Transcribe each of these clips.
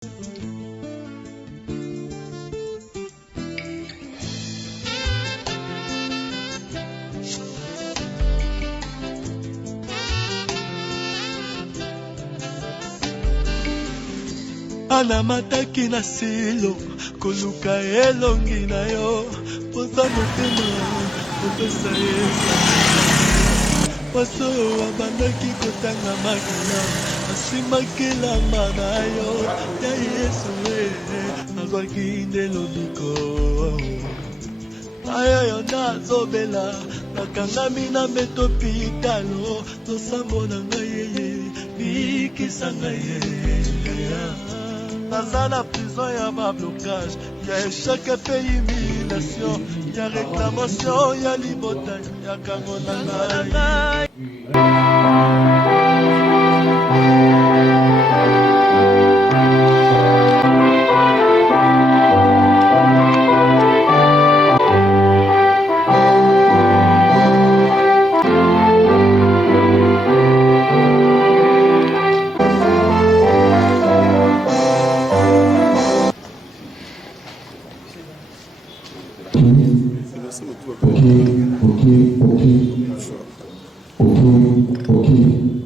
anamataki na silo koluka elongi na yo poza motema kopesa ye paso abandaki kotanga makila asimaki lamba na yo ya yesu azwaki nde lobiko ayoyo nazobela nakangami na mbeto pitalo tosambo na ngai yeye bikisa ngai ye naza na prison ya bablocage ya échec pe humiliation ya réclamation ya libota ya kango na ngai.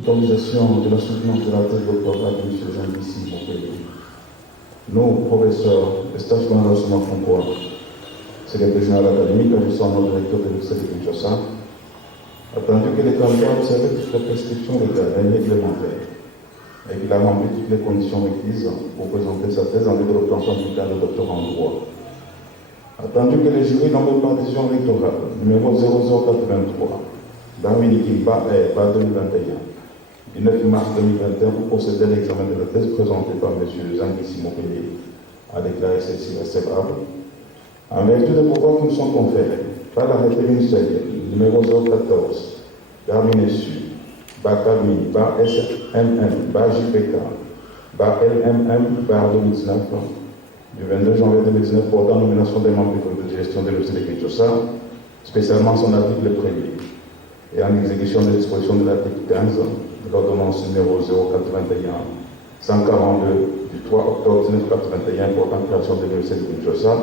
Autorisation de la soutenance de la thèse doctorale de M. Jean-Lucie Montpellier. Nous, professeurs et stagiaires dans l'enseignement francois, secrétaire général académique, agissant en directeur de l'Université de Kinshasa, attendu que les candidats observaient toutes les prescriptions légales et réglementaires et qu'il a rempli toutes les conditions requises pour présenter sa thèse en vue de l'obtention du cadre de doctorat en droit. Attendu que les jurys n'ont pas décision électorale numéro 0083 Darwin Kimba et 2021 du 9 mars 2021 pour procéder à l'examen de la thèse présentée par M. Jean-Lucie Montpellier a déclaré celle-ci recevable en vertu des pouvoirs qui nous sont conférés par l'arrêté ministériel numéro 014 Darwin SU Bakami bar SMM bar JPK bar LMM bar 2019 du 22 janvier 2019 portant nomination des membres du comité de gestion de l'Université de Kinshasa, spécialement son article 1er, et en exécution des dispositions de l'article 15 de l'ordonnance numéro 081 142 du 3 octobre 1981 portant création de l'Université de Kinshasa,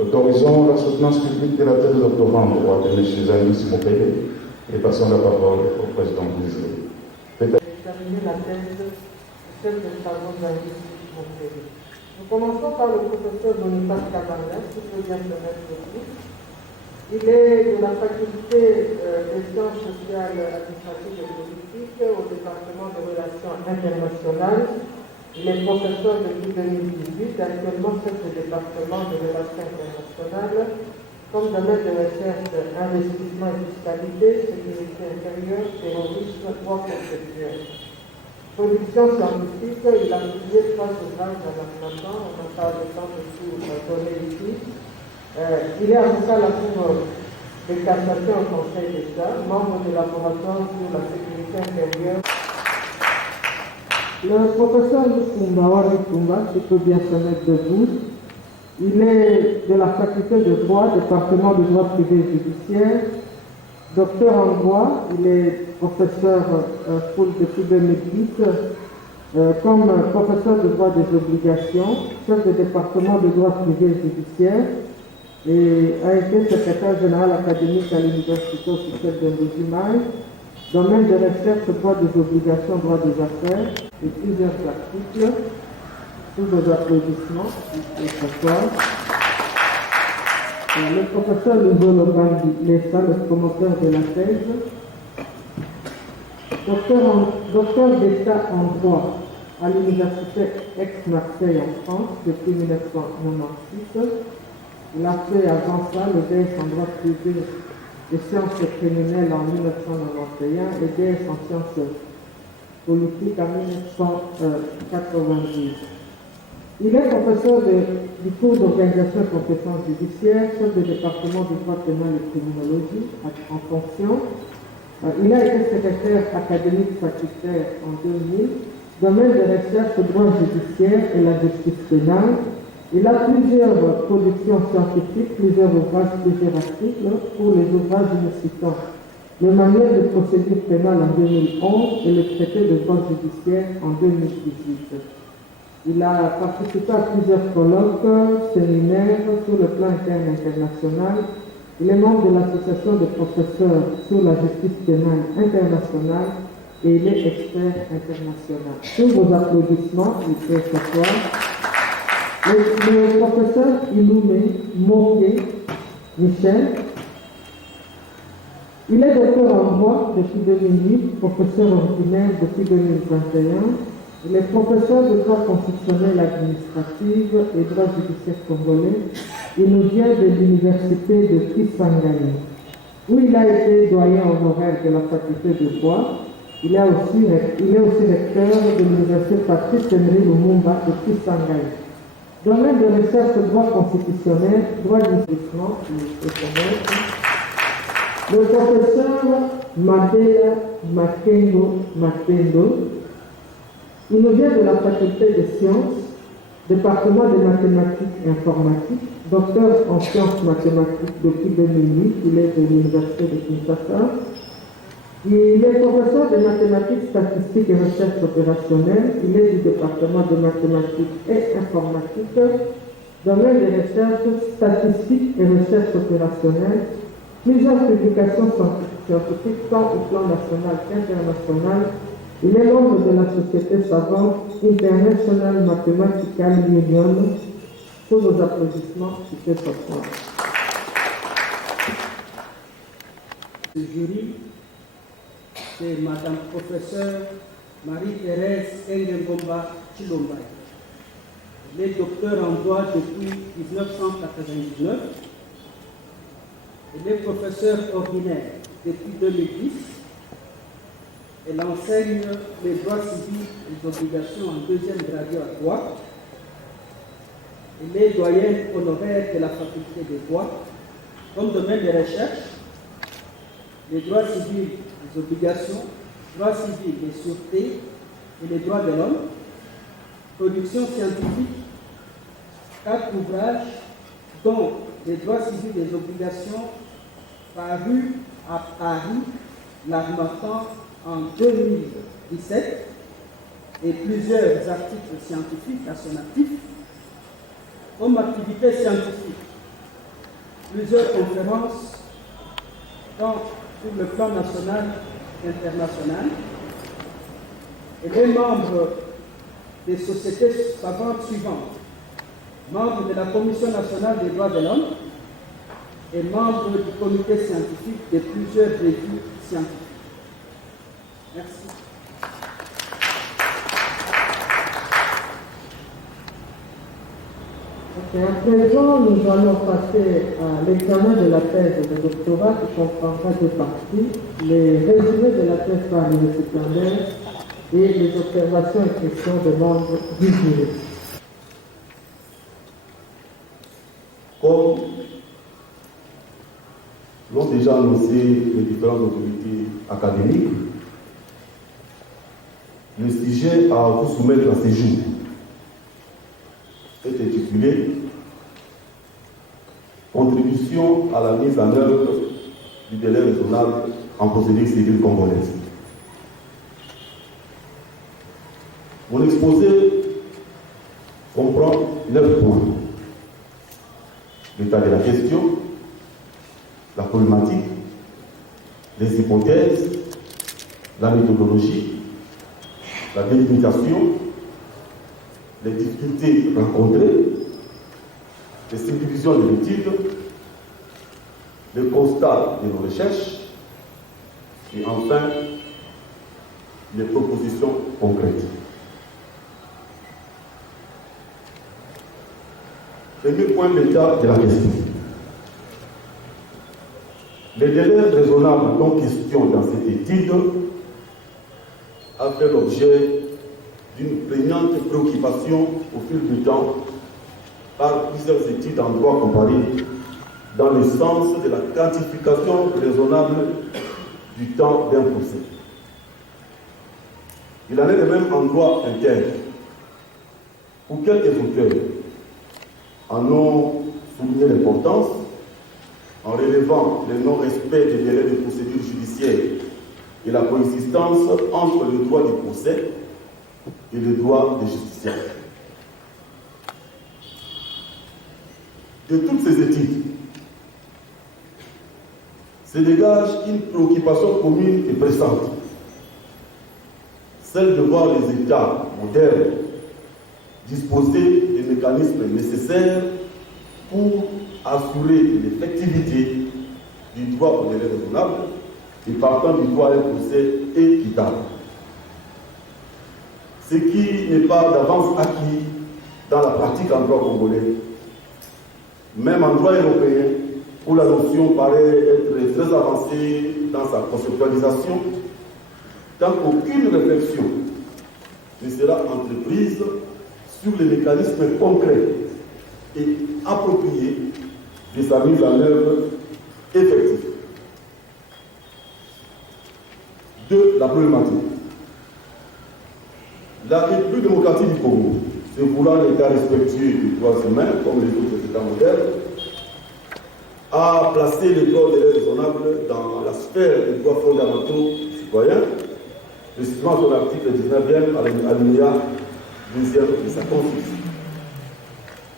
autorisons la soutenance publique de la thèse de doctorat en droit de M. Jean-Lucie Montpellier et passons la parole au président du jury. Terminer la thèse de celle de travaux Jean-Lucie Montpellier. Nous commençons par le professeur Boniface Kabanga, qui peut bien se mettre debout. Il est de la faculté des sciences sociales, administratives et politiques au département des relations internationales. Il est professeur depuis 2018, actuellement chef du département des relations internationales, comme domaine de recherche, investissement et fiscalité, sécurité intérieure, terrorisme, droit conceptuel. Production scientifique, il a publié 3 ouvrages dans l'Afghanistan, on n'a pas le temps de tout donner ici. Il est avocat à la Cour de cassation au Conseil d'État, membre du laboratoire sur la sécurité intérieure. Le professeur Lukumba Warikumba, qui peut bien se mettre debout, il est de la faculté de droit, département de droit privé et judiciaire, docteur en droit, il est professeur depuis 2010 comme professeur de droit des obligations, chef de département de droit privé et judiciaire et a été secrétaire général académique à l'Université officielle de Mbujimai, domaine de recherche droit des obligations, droit des affaires et plusieurs articles. Tous vos applaudissements, et s'asseoir. Le professeur Luzolo Bandi Lessa, le promoteur de la thèse, docteur d'État en droit à l'Université Aix-Marseille en France depuis 1996. Il a fait avant ça le DS en droit privé et sciences criminelles en 1991 et DS en sciences politiques en 1992. Il est professeur du cours d'organisation et compétences judiciaires, chef du département du droit pénal et criminologie en fonction. Il a été secrétaire académique statutaire en 2000, domaine de recherche droit judiciaire et la justice pénale. Il a plusieurs productions scientifiques, plusieurs ouvrages, plusieurs articles pour les ouvrages nous citons le manuel de procédure pénale en 2011 et le traité de droit judiciaire en 2018. Il a participé à plusieurs colloques, séminaires sur le plan interne et international. Il est membre de l'association des professeurs sur la justice pénale internationale et il est expert international. Sur vos applaudissements, il peut s'asseoir. Le professeur Iloumé Moké Michel, il est docteur en droit depuis 2008, professeur ordinaire depuis 2021. Il est professeur de droit constitutionnel administratif et droit judiciaire congolais. Il nous vient de l'université de Kisangani, où il a été doyen honoraire de la faculté de droit. Il est aussi recteur de l'université Patrice Emery Lumumba de Kisangani. Domaine de recherche droit constitutionnel, droit d'investissement, le professeur Mandela Makengo Matendo, il nous vient de la faculté des sciences, département de mathématiques et informatique, docteur en sciences mathématiques depuis 2008, il est de l'université de Kinshasa. Il est professeur de mathématiques, statistiques et recherche opérationnelle. Il est du département de mathématiques et informatique, domaine de recherche, statistiques et recherche opérationnelle. Plusieurs publications scientifiques tant au plan national qu'international. Il est membre de la société savante International Mathematical Union. Pour vos applaudissements, si c'est possible. Le jury, c'est Madame Professeure Marie-Thérèse Ngengomba Chilomba. Elle est docteur en droit depuis 1999. Elle est professeure ordinaire depuis 2010. Elle enseigne les droits civils et les obligations en deuxième gradé à droit. Elle est doyenne honoraire de la faculté de droit. Comme domaine de recherche, les droits civils, les obligations, droits civils, les sûretés et les droits de l'homme. Production scientifique, 4 ouvrages, dont les droits civils et les obligations parus à Paris, l'Harmattan, en 2017, et plusieurs articles scientifiques à son actif. Comme activité scientifique, plusieurs conférences tant sur le plan national qu'international. Elle est membre des sociétés savantes suivantes, membre de la Commission nationale des droits de l'homme et membre du comité scientifique de plusieurs revues scientifiques. Merci. Et à présent, nous allons passer à l'examen de la thèse de doctorat qui comprendra deux parties, les résumés de la thèse par les récipiendaires et les observations et questions de membres du jury. Comme l'ont déjà annoncé les différentes autorités académiques, le sujet à vous soumettre à ces jours est intitulé « Contribution à la mise en œuvre du délai raisonnable en procédure civile congolaise ». Mon exposé comprend 9 points. L'état de la question, la problématique, les hypothèses, la méthodologie, la délimitation, les difficultés rencontrées, les subdivisions de l'étude, le constat de nos recherches et enfin les propositions concrètes. Premier point, l'état de la question. Les délais raisonnables dont question dans cette étude a fait l'objet d'une prégnante préoccupation au fil du temps par plusieurs études en droit comparé dans le sens de la quantification raisonnable du temps d'un procès. Il en est de même en droit interne, où quelques auteurs en ont souligné l'importance en relevant le non-respect des délais de procédure judiciaire et la coexistence entre le droit du procès et le droit des justiciables. de toutes ces études se dégage une préoccupation commune et pressante, celle de voir les États modernes disposer des mécanismes nécessaires pour assurer l'effectivité du droit au délai raisonnable et partant du droit à un procès équitable. Ce qui n'est pas d'avance acquis dans la pratique en droit congolais, même en droit européen, où la notion paraît être très avancée dans sa conceptualisation, tant qu'aucune réflexion ne sera entreprise sur les mécanismes concrets et appropriés de sa mise en œuvre effective. De la problématique. La République démocratique du Congo, se voulant l'État respectueux des droits humains, comme les autres États modernes, a placé le droit au délai raisonnable dans la sphère des droits fondamentaux citoyens, précisément son article 19e alinéa 2e de sa Constitution.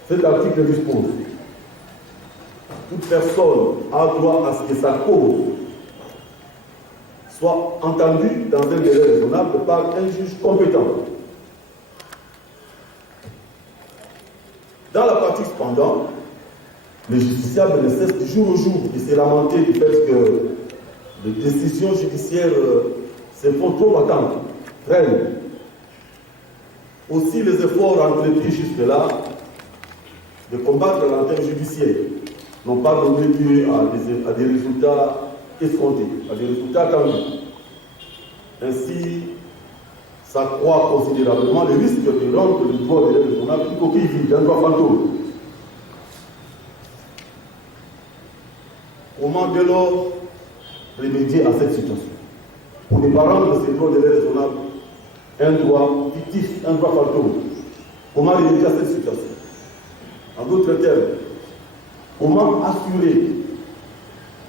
Cet article dispose: toute personne a droit à ce que sa cause soit entendue dans un délai raisonnable par un juge compétent. Dans la pratique, cependant, les justiciables ne cessent du jour au jour de se lamenter du fait que les décisions judiciaires se font trop attendre, traînent. Aussi, les efforts entrepris jusque-là de combattre la lenteur judiciaire n'ont pas donné lieu à des résultats escomptés, à des résultats attendus. Ainsi, ça croît considérablement le risque de rendre le droit au délai raisonnable une coquille vide, un droit fantôme. Comment dès lors remédier à cette situation? Pour ne pas rendre ce droit au délai raisonnable un droit fictif, un droit fantôme. Comment remédier à cette situation? En d'autres termes, comment assurer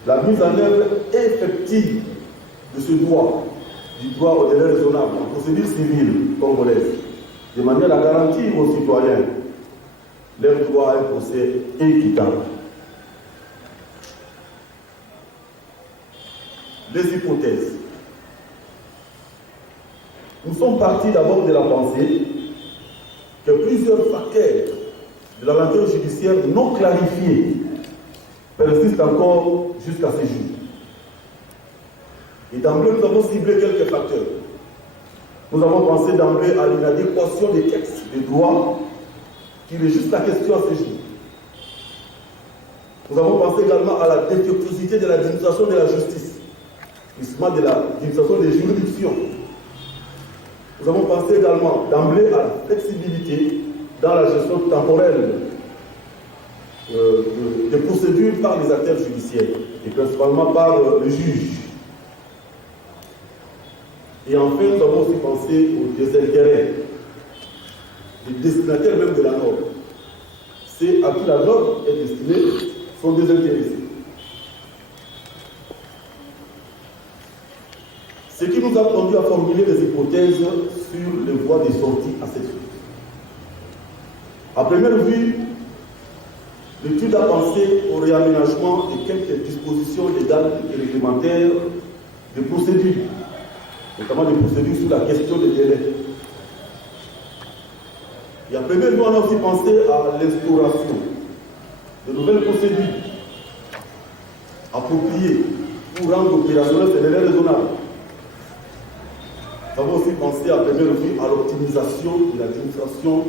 la mise en œuvre effective de ce droit, du droit au délai raisonnable en procédure civile congolaise, de manière à garantir aux citoyens leur droit à un procès équitable. Les hypothèses. Nous sommes partis d'abord de la pensée que plusieurs facteurs de la lenteur judiciaire non clarifiés persistent encore jusqu'à ce jour. Et d'emblée, nous avons ciblé quelques facteurs. Nous avons pensé d'emblée à l'inadéquation des textes de droit qui régissent la question à ce jour. Nous avons pensé également à la défectuosité de l'administration de la justice, justement de l'administration des juridictions. Nous avons pensé également d'emblée à la flexibilité dans la gestion temporelle des procédures par les acteurs judiciaires, et principalement par le juge. Et enfin, nous avons aussi pensé aux désintérêts, les destinataires même de la norme. C'est à qui la norme est destinée sont désintéressés. Ce qui nous a conduit à formuler des hypothèses sur les voies de sortie à cette situation. À première vue, l'étude a pensé au réaménagement de quelques dispositions légales et réglementaires de procédures, notamment des procédures sur la question des délais. Et à première vue, on a aussi pensé à l'instauration de nouvelles procédures appropriées pour rendre opérationnel ces délais raisonnables. Nous avons aussi pensé à première vue à l'optimisation de l'administration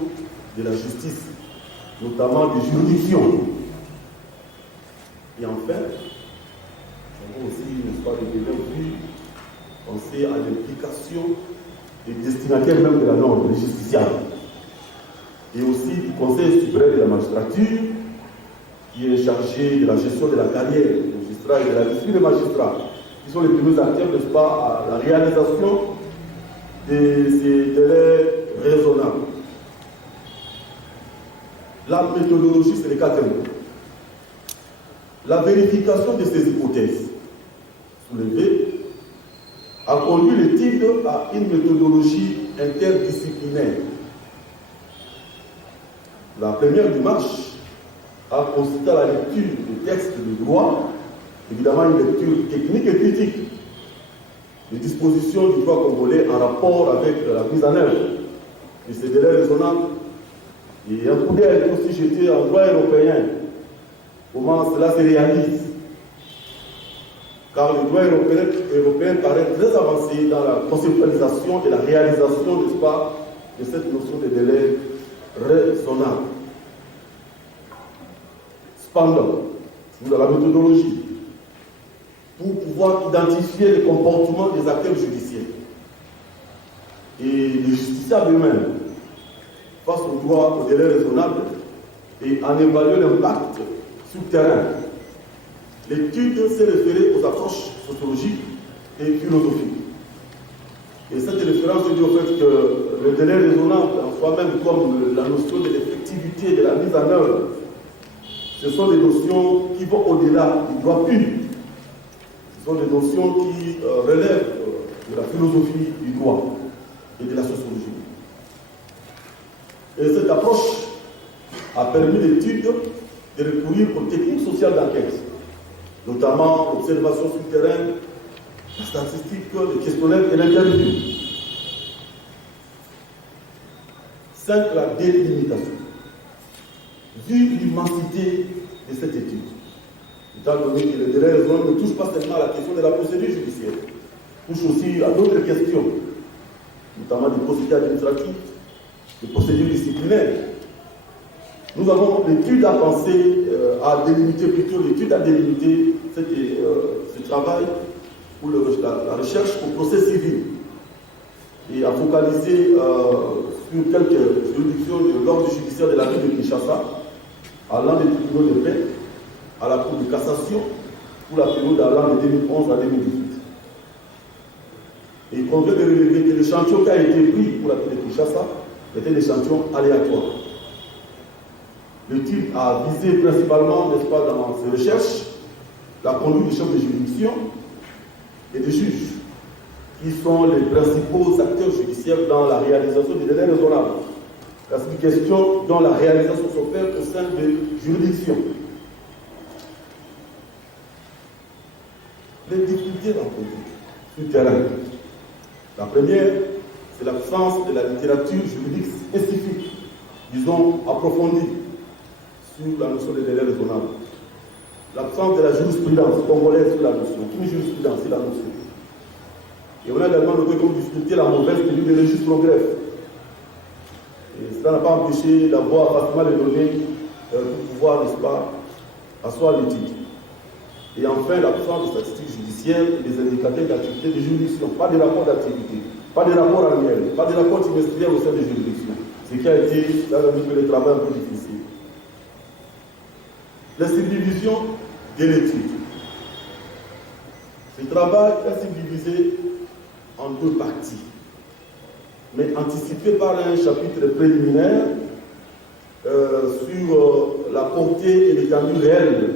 de la justice, notamment des juridictions. Et enfin, nous avons aussi, n'est-ce pas, de première vue, pensé à l'implication des destinataires même de la norme, les justiciables, et aussi du Conseil suprême de la magistrature, qui est chargé de la gestion de la carrière des magistrats et de la discipline des magistrats, qui sont les premiers acteurs, n'est-ce pas, à la réalisation de ces délais raisonnables. La méthodologie, c'est les 4 mots. La vérification de ces hypothèses soulevées a conduit l'étude à une méthodologie interdisciplinaire. La première démarche a consisté à la lecture des textes de droit, évidemment une lecture technique et critique des dispositions du droit congolais en rapport avec la mise en œuvre de ces délais raisonnables. Et un coup d'œil aussi jeté en droit européen, comment cela se réalise. Car le droit européen paraît très avancé dans la conceptualisation et la réalisation, n'est-ce pas, de cette notion de délai raisonnable. Cependant, dans la méthodologie, pour pouvoir identifier les comportements des acteurs judiciaires et les justiciables eux-mêmes face au droit au délai raisonnable et en évaluer l'impact sur le terrain. L'étude s'est référée aux approches sociologiques et philosophiques. Et cette référence est due au fait que le délai raisonnable en soi-même, comme la notion de l'effectivité de la mise en œuvre, ce sont des notions qui vont au-delà du droit pur. Ce sont des notions qui relèvent de la philosophie du droit et de la sociologie. Et cette approche a permis l'étude de recourir aux techniques sociales d'enquête, notamment l'observation sur le terrain, la statistique, le questionnaire et l'interview. 5. La délimitation. Vu l'immensité de cette étude, étant donné que le délai raisonnable ne touche pas seulement à la question de la procédure judiciaire, touche aussi à d'autres questions, notamment des procédures administratives, des procédures disciplinaires. Nous avons l'étude à penser, à délimiter plutôt, l'étude à délimiter ce travail pour la recherche au procès civil et à focaliser sur quelques juridictions de l'ordre judiciaire de la ville de Kinshasa, allant des tribunaux de paix à la Cour de cassation pour la période allant de 2011 à 2018. Et il convient de relever que l'échantillon qui a été pris pour la ville de Kinshasa était des échantillons aléatoires. L'étude a visé principalement, n'est-ce pas, dans ses recherches, la conduite des chefs de juridiction et des juges, qui sont les principaux acteurs judiciaires dans la réalisation des délais raisonnables. La question dont la réalisation s'opère au sein des juridictions. Les difficultés rencontrées sur le terrain. La première, c'est l'absence de la littérature juridique spécifique, disons approfondie, sur la notion des délais raisonnables. L'absence de la jurisprudence congolaise sur la notion. Une jurisprudence sur la notion. Et on a également noté comme difficulté la mauvaise tenue des registres au greffe. Et cela n'a pas empêché d'avoir facilement les données pour pouvoir, n'est-ce pas, asseoir l'étude. Et enfin, l'absence de statistiques judiciaires et des indicateurs d'activité des juridictions. Pas de rapport d'activité, pas de rapport annuel, pas de rapport trimestriel au sein des juridictions. Ce qui a été, dans le travail un peu difficile. La subdivision de l'étude. Ce travail est subdivisé en 2 parties, mais anticipé par un chapitre préliminaire sur la portée et l'étendue réelle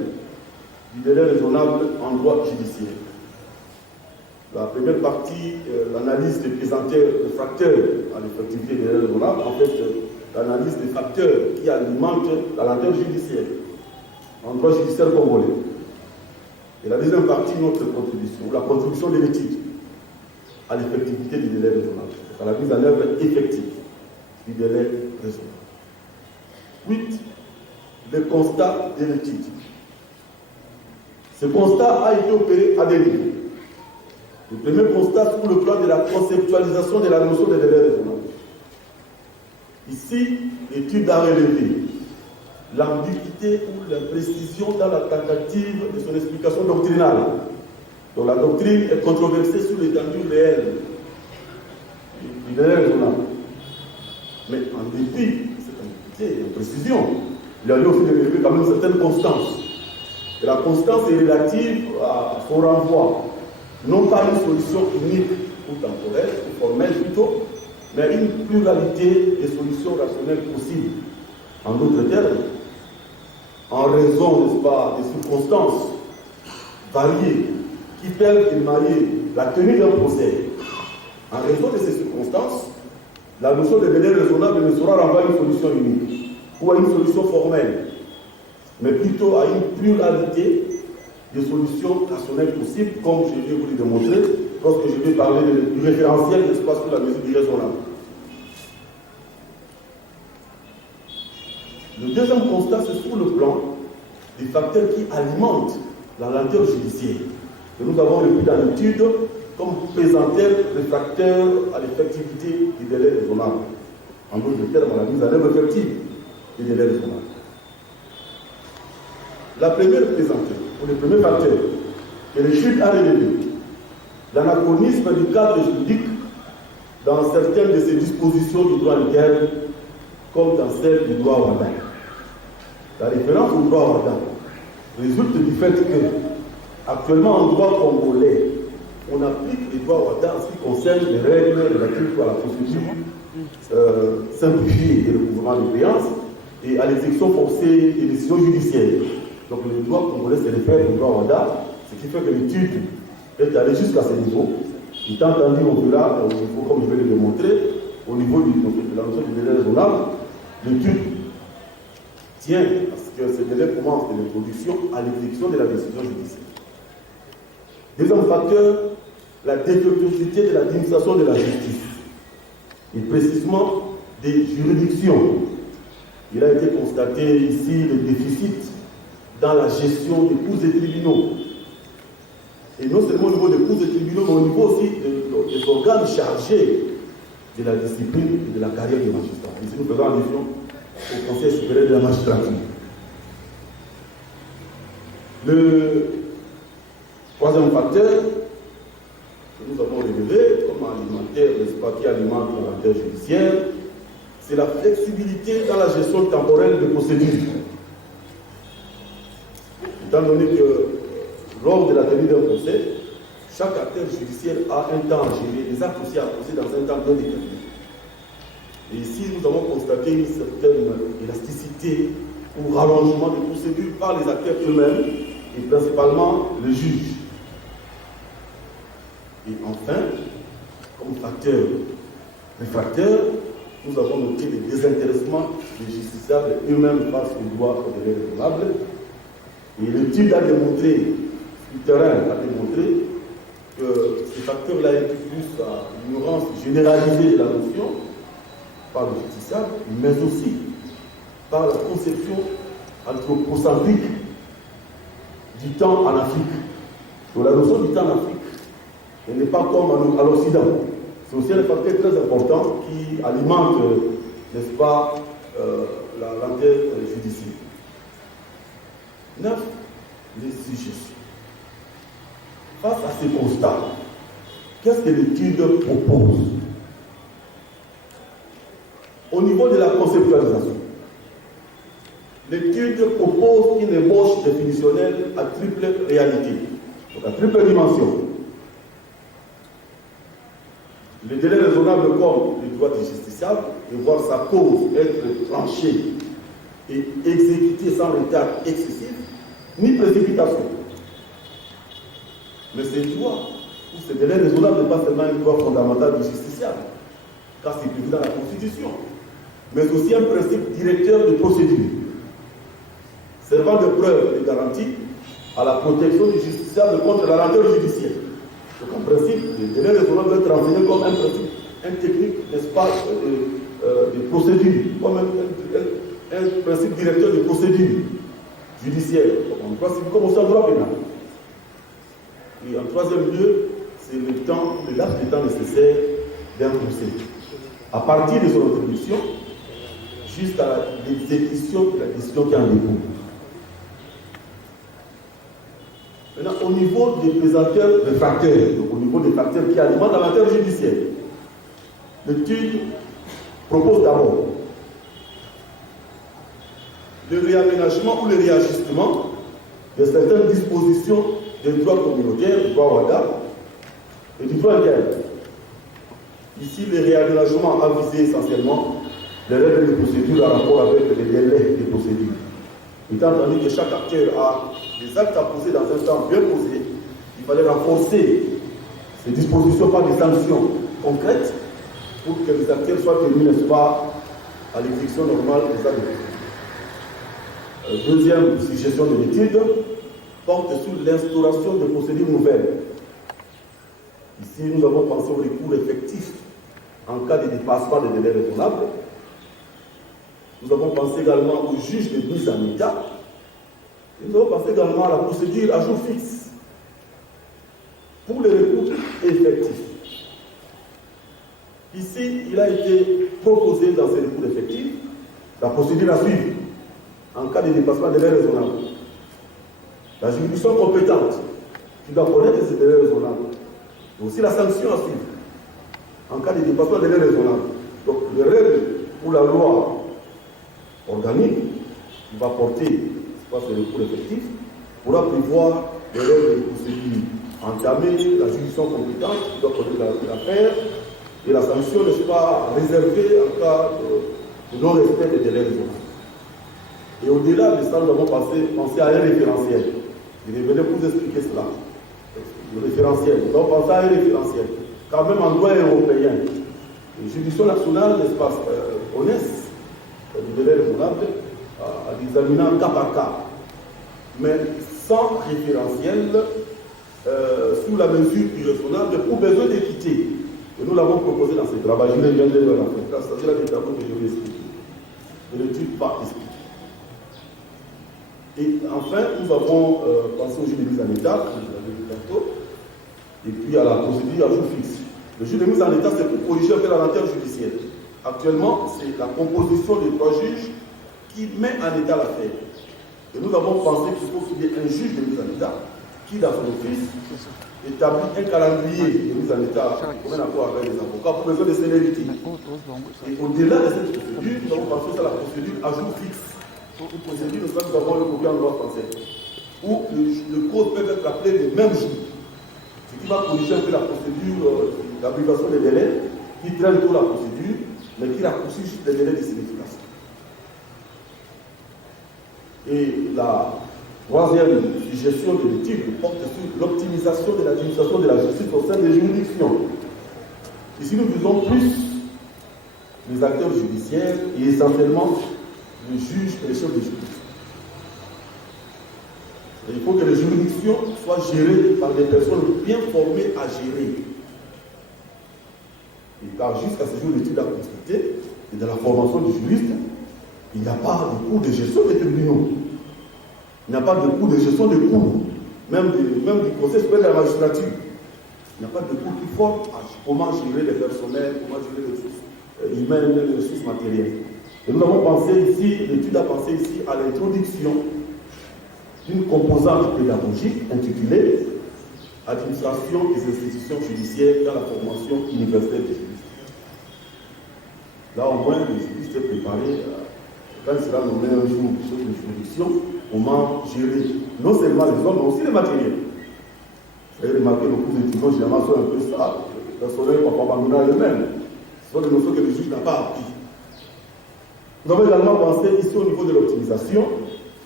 du délai raisonnable en droit judiciaire. La première partie, l'analyse des facteurs à l'effectivité des délais raisonnables, en fait, l'analyse des facteurs qui alimentent la lenteur judiciaire en droit judiciaire congolais. Et la deuxième partie, notre contribution, la contribution de l'étude à l'effectivité du délai raisonnable, à la mise en œuvre effective du délai raisonnable. 8. Le constat de l'étude. Ce constat a été opéré à des niveaux. Le premier constat sur le plan de la conceptualisation de la notion de délai raisonnable. Ici, l'étude a relevé l'ambiguïté ou l'imprécision dans la tentative de son explication doctrinale. Donc la doctrine est controversée sur l'étendue réelle du délai raisonnable. Mais en dépit de cette ambiguïté et imprécision, il a eu aussi de relever quand même certaines constances. Et la constance est relative à son renvoi, non pas une solution unique ou temporelle, ou formelle plutôt, mais une pluralité de solutions rationnelles possibles. En d'autres termes, en raison, n'est-ce pas, des circonstances variées qui peuvent émailler la tenue d'un procès, en raison de ces circonstances, la notion de délai raisonnable ne sera renvoyée à une solution unique ou à une solution formelle. mais plutôt à une pluralité de solutions rationnelles possibles, comme je vais vous le démontrer lorsque je vais parler du référentiel d'espace pour la mesure irraisonnable. Le deuxième constat, c'est sur le plan des facteurs qui alimentent la lenteur judiciaire, que nous avons repris dans l'étude comme présentateur réfractaire à l'effectivité des délais raisonnables. En d'autres termes, à la mise en œuvre effective des délais raisonnables. La première présentée, ou le premier facteur, que l'étude a relevé, l'anachronisme du cadre juridique dans certaines de ses dispositions du droit interne, comme dans celle du droit Ouaddar. La référence au droit Ouaddar résulte du fait que, actuellement en droit congolais, on applique les droits Ouaddar en ce qui concerne les règles relatives à la procédure simplifiée et le recouvrement de créances et à l'exécution forcée des décisions judiciaires. Donc le droit congolais se réfère au droit Ouaddar, ce qui fait que l'étude est allée jusqu'à ce niveau. Étant entendu au-delà, au niveau, comme je vais le démontrer, au niveau de la notion du délai raisonnable, l'étude tient, parce que ce délai commence de l'introduction à l'exécution de la décision judiciaire. Deuxième facteur, la défectuosité de l'administration de la justice, et précisément des juridictions. Il a été constaté ici le déficit dans la gestion des cours des tribunaux. Et non seulement au niveau des cours des tribunaux, mais au niveau aussi des organes chargés de la discipline et de la carrière des magistrats. Ici, nous faisons allusion au Conseil supérieur de la magistrature. Le troisième facteur que nous avons relevé comme alimentaire, n'est-ce pas, qui alimente la lenteur judiciaire, c'est la flexibilité dans la gestion temporelle des procédures. Étant donné que lors de la tenue d'un procès, chaque acteur judiciaire a un temps à gérer, des actes aussi à poser dans un temps bien déterminé. Et ici, nous avons constaté une certaine élasticité ou rallongement des procédures par les acteurs eux-mêmes et principalement le juge. Et enfin, comme facteur réfractaire, nous avons noté le désintéressement des justiciables eux-mêmes face au droit au délai raisonnable. Et l'étude a démontré, le terrain a démontré que ces facteurs-là étaient plus à l'ignorance généralisée de la notion par le justiciable, mais aussi par la conception anthropocentrique du temps en Afrique. Donc la notion du temps en Afrique, elle n'est pas comme à l'Occident. C'est aussi un facteur très important qui alimente, n'est-ce pas, la lenteur judiciaire. 9. Les suggestions. Face à ces constats, qu'est-ce que l'étude propose? Au niveau de la conceptualisation, l'étude propose une ébauche définitionnelle à triple réalité, donc à triple dimension. Le délai raisonnable comme le droit du justiciable de voir sa cause être tranchée et exécutée sans retard excessif, ni précipitation. Mais ce droit, ou ce délai raisonnable n'est pas seulement un droit fondamental du justiciable, car c'est prévu dans la Constitution, mais aussi un principe directeur de procédure, servant de preuve et garantie à la protection du justiciable contre la lenteur judiciaire. Donc en principe, le délai raisonnable doit être enseigné comme un principe, une technique, n'est-ce pas, de procédure, comme un principe directeur de procédure judiciaire, en principe comme au droit pénal. Et en troisième lieu, c'est le temps, le laps de temps nécessaire d'un procès. À partir de son introduction, jusqu'à l'exécution de la décision qui en découle. Maintenant, au niveau des présenteurs de facteurs, donc au niveau des facteurs qui alimentent la lenteur judiciaire, l'étude propose d'abord le réaménagement ou le réajustement de certaines dispositions des droits communautaires, du droit Ouaddar et du droit interne. Ici, le réaménagement a visé essentiellement les règles de procédure en rapport avec les délais de procédure. Étant entendu que chaque acteur a des actes à poser dans un temps bien posé, il fallait renforcer ces dispositions par des sanctions concrètes pour que les acteurs soient tenus, n'est-ce pas, à l'exécution normale des actes de procédure. deuxième suggestion de l'étude porte sur l'instauration de procédures nouvelles. Ici, nous avons pensé au recours effectif en cas de dépassement des délais raisonnables. Nous avons pensé également au juge de mise en état. Et nous avons pensé également à la procédure à jour fixe pour les recours effectifs. Ici, il a été proposé dans ces recours effectifs la procédure à suivre en cas de dépassement des délais raisonnables. La juridiction compétente qui doit connaître ces délais raisonnables. Mais aussi la sanction à suivre en cas de dépassement des délais raisonnables. Donc, les règles pour la loi organique qui va porter ce recours effectif pourra prévoir les règles de procédure. Entamer la juridiction compétente qui doit connaître l'affaire et la sanction n'est pas réservée en cas de non-respect des délais raisonnables. Et au-delà de ça, nous avons pensé à un référentiel. Je vais venir vous expliquer cela. Le référentiel. Nous avons pensé à un référentiel. Quand même en droit européen, les juridictions nationales, n'est-ce pas, connaissent le délai raisonnable à l'examiner cas par cas. Mais sans référentiel, sous la mesure irraisonnable, pour besoin d'équité. Et nous l'avons proposé dans ces travaux. Je reviendrai vers la fin. C'est là des travaux que je vais expliquer. Je ne l'étude pas expliquer. Et enfin, nous avons pensé au juge de mise en état, que vous avez vu tantôt, et puis à la procédure à jour fixe. Le juge de mise en état, c'est pour corriger un peu la lenteur judiciaire. Actuellement, c'est la composition des 3 juges qui met en état l'affaire. Et nous avons pensé qu'il faut qu'il y ait un juge de mise en état qui, dans son office, établit un calendrier de mise en état pour un accord avec les avocats pour besoin de célérité. Et au-delà de cette procédure, nous avons pensé à la procédure à jour fixe. Une procédure, nous avons le copier en droit français, où le code peut être appelé le même jour. Ce qui va corriger un peu la procédure d'application des délais, qui traîne pour la procédure, mais qui raccourcit juste les délais de signification. Et la troisième suggestion de l'étude porte sur l'optimisation de l'administration de la justice au sein des juridictions. Ici, nous visons plus les acteurs judiciaires et essentiellement les juges et les chefs de justice. Et il faut que les juridictions soient gérées par des personnes bien formées à gérer. Et car jusqu'à ce jour, l'étude a constaté que dans la formation du juriste, il n'y a pas de cours de gestion des tribunaux. Il n'y a pas de cours de gestion des cours, même du conseil supérieur de la magistrature. Il n'y a pas de cours qui forment à comment gérer les personnels, comment gérer les ressources humaines, les ressources matérielles. Et nous avons pensé ici, l'étude a pensé ici à l'introduction d'une composante pédagogique intitulée Administration des institutions judiciaires dans la formation universelle des juristes. Là au moins, le juriste est préparé, quand il sera nommé un jour chef de juridiction, comment gérer non seulement les hommes, mais aussi les matériels. Vous avez remarqué, nos cours d'étudiants généralement sont un peu ça, le personnel parfois abandonné eux-mêmes. Ce sont des notions que le juge n'a pas appris. Nous avons également pensé ici au niveau de l'optimisation,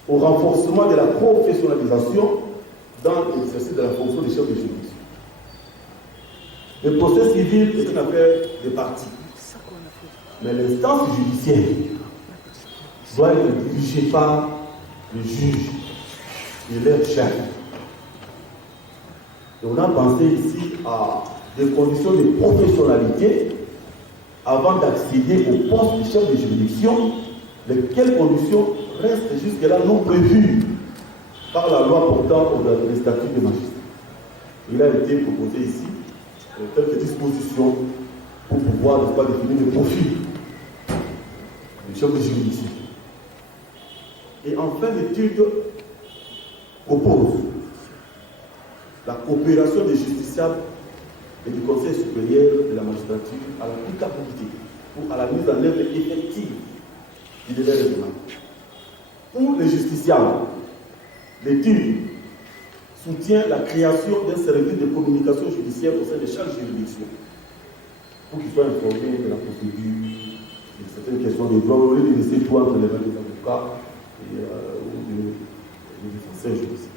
au renforcement de la professionnalisation dans l'exercice de la fonction des chefs de juridiction. Le procès civil est une affaire de parties. Mais l'instance judiciaire doit être dirigée par le juge et leur chef. Et on a pensé ici à des conditions de professionnalité avant d'accéder au poste de chef de juridiction, lesquelles conditions restent jusque-là non prévues par la loi portant les statuts des magistrats. Il a été proposé ici quelques dispositions pour pouvoir ne pas définir le profil du chef de juridiction. Et enfin, l'étude propose la coopération des justiciables et du Conseil supérieur de la magistrature à l'applicabilité ou à la mise en œuvre effective du délai raisonnable. Pour les justiciables, l'étude soutient la création d'un service de communication judiciaire au sein de chaque juridiction pour qu'ils soient informés de la procédure, de certaines questions de droit, au lieu de laisser tout entre les mains des avocats ou des défenseurs judiciaires.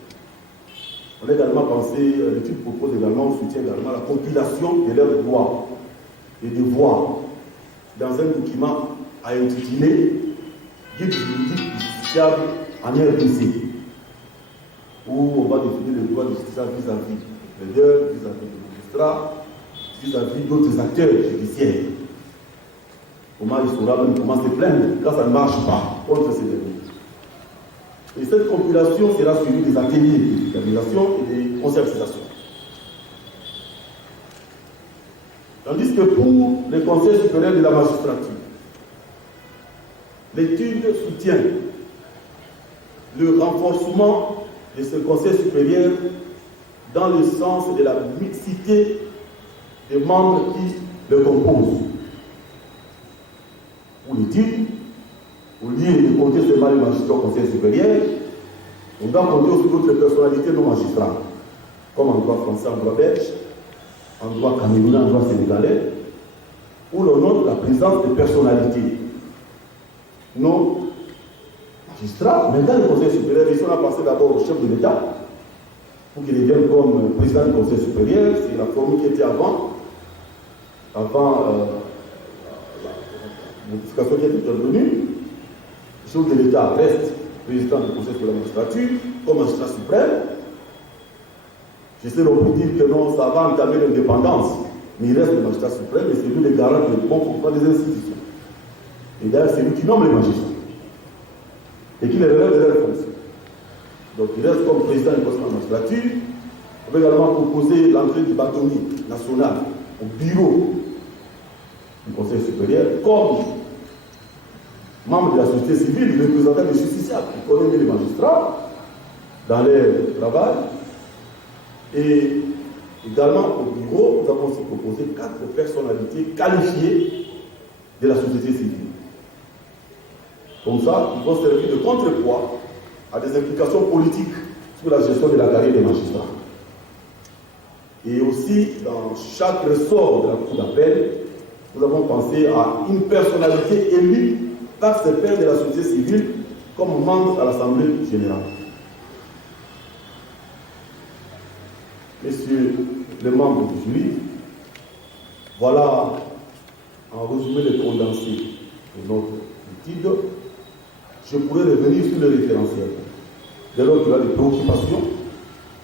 On a également pensé, l'étude propose également, soutient également la compilation de leurs droits et devoirs dans un document à intituler Guide juridique justiciable en RDC, où on va définir le droit de justice vis-à-vis des payeurs, vis-à-vis des magistrats, vis-à-vis d'autres acteurs judiciaires. Comment il saura même comment se plaindre quand ça ne marche pas contre ces derniers. Et cette compilation sera suivie des ateliers d'éducation et des concertations. Tandis que pour les conseils supérieurs de la magistrature, l'étude soutient le renforcement de ce conseil supérieur dans le sens de la mixité des membres qui le composent. Pour l'étude, au lieu de compter seulement les magistrats au conseil supérieur, on doit compter aussi d'autres personnalités non magistrats, comme en droit français, en droit belge, en droit camerounais, en droit sénégalais, où l'on note la présence de personnalités non magistrats, mais dans le conseil supérieur, ici on a passé d'abord au chef de l'État, pour qu'il devienne comme président du conseil supérieur. C'est la formule qui était avant la modification qui est intervenue. Le chef de l'État reste président du conseil supérieur de la magistrature, comme magistrat suprême. Je sais, on peut dire que non, ça va entamer l'indépendance, mais il reste le magistrat suprême et c'est lui le garant du bon fonctionnement des institutions. Et d'ailleurs, c'est lui qui nomme les magistrats et qui les relève de leurs fonctions. Donc, il reste comme président du conseil de la magistrature. On peut également proposer l'entrée du bâtonnier national au bureau du conseil supérieur comme membre de la société civile, représentant des justiciables qui connaissent les magistrats dans leur travail. Et également au bureau, nous avons aussi proposé 4 personnalités qualifiées de la société civile. Comme ça, ils vont servir de contrepoids à des implications politiques sur la gestion de la carrière des magistrats. Et aussi, dans chaque ressort de la cour d'appel, nous avons pensé à une personnalité élue par ses pairs de la société civile comme membre à l'Assemblée générale. Messieurs les membres du jury, voilà en résumé le condensé de notre étude. Je pourrais revenir sur le référentiel, dès lors qu'il y a des préoccupations,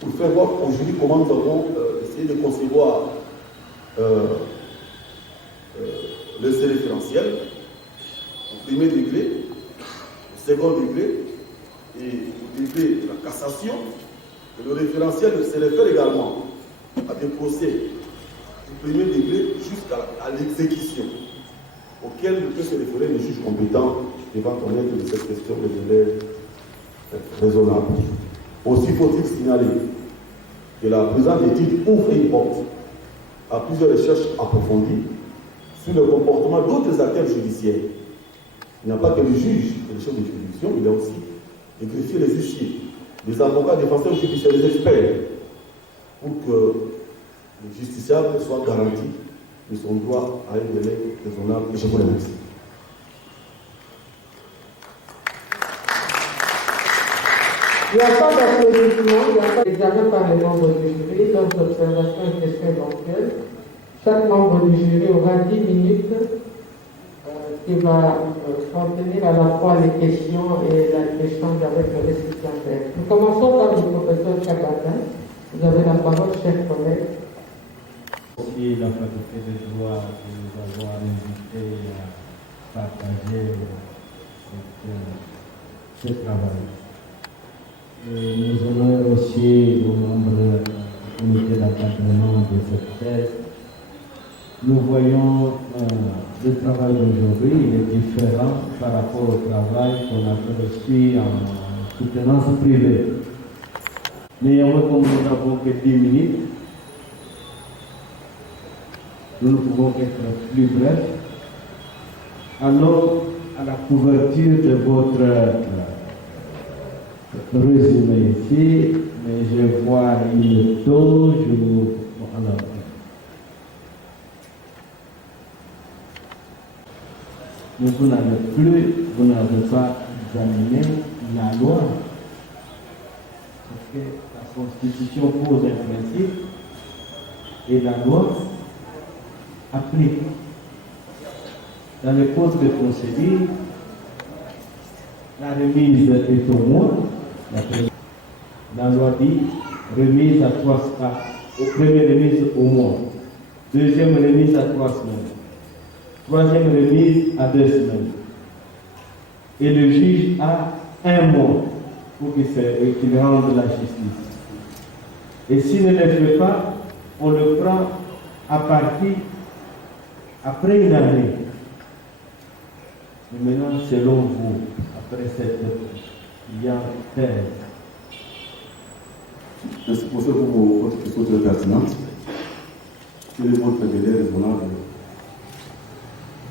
pour faire voir au jury comment nous avons essayé de concevoir le référentiel au premier degré, au second degré et au degré de la cassation. Et le référentiel se réfère également à des procès du premier degré jusqu'à l'exécution, auquel peut se référer le juge compétent devant connaître de cette question de délai raisonnable. Aussi faut-il signaler que la présente étude ouvre une porte à plusieurs recherches approfondies sur le comportement d'autres acteurs judiciaires. Il n'y a pas que les juges et les chefs de juridiction, il y a aussi les greffiers, les huissiers, les avocats, défenseurs judiciaires, les experts, pour que le justiciable soit garanti de son droit à un délai raisonnable. Et je vous remercie. Il n'y a pas d'applaudissement, il n'y a pas d'examen par les membres du jury, leurs observations et questions éventuelles. Chaque membre du jury aura 10 minutes qui va contenir à la fois les questions et l'échange avec le récipiendaire. Nous commençons par le professeur Chagatin. Vous avez la parole, chers collègues. Merci la faculté de droit de nous avoir invités à partager ce travail. Et nous honorons aussi aux membres du comité d'encadrement de cette thèse. Nous voyons le travail d'aujourd'hui, il est différent par rapport au travail qu'on a fait aussi en soutenance privée. Néanmoins, comme nous n'avons que 10 minutes, nous ne pouvons être plus brefs. Alors, à la couverture de votre résumé ici, mais je vois une taux, alors, mais vous n'avez pas examiné la loi. Parce que la Constitution pose un principe et la loi applique. Dans les causes de procédure, la remise est au mois. La loi dit remise à 3 semaines. Première remise au mois. Deuxième remise à 3 semaines. Troisième remise à 2 semaines. Et le juge a 1 mois pour qu'il rende la justice. Et s'il ne le fait pas, on le prend à partir après une année. Et maintenant, selon vous, après cette thèse. Merci pour votre question très pertinente. Quel est votre délai raisonnable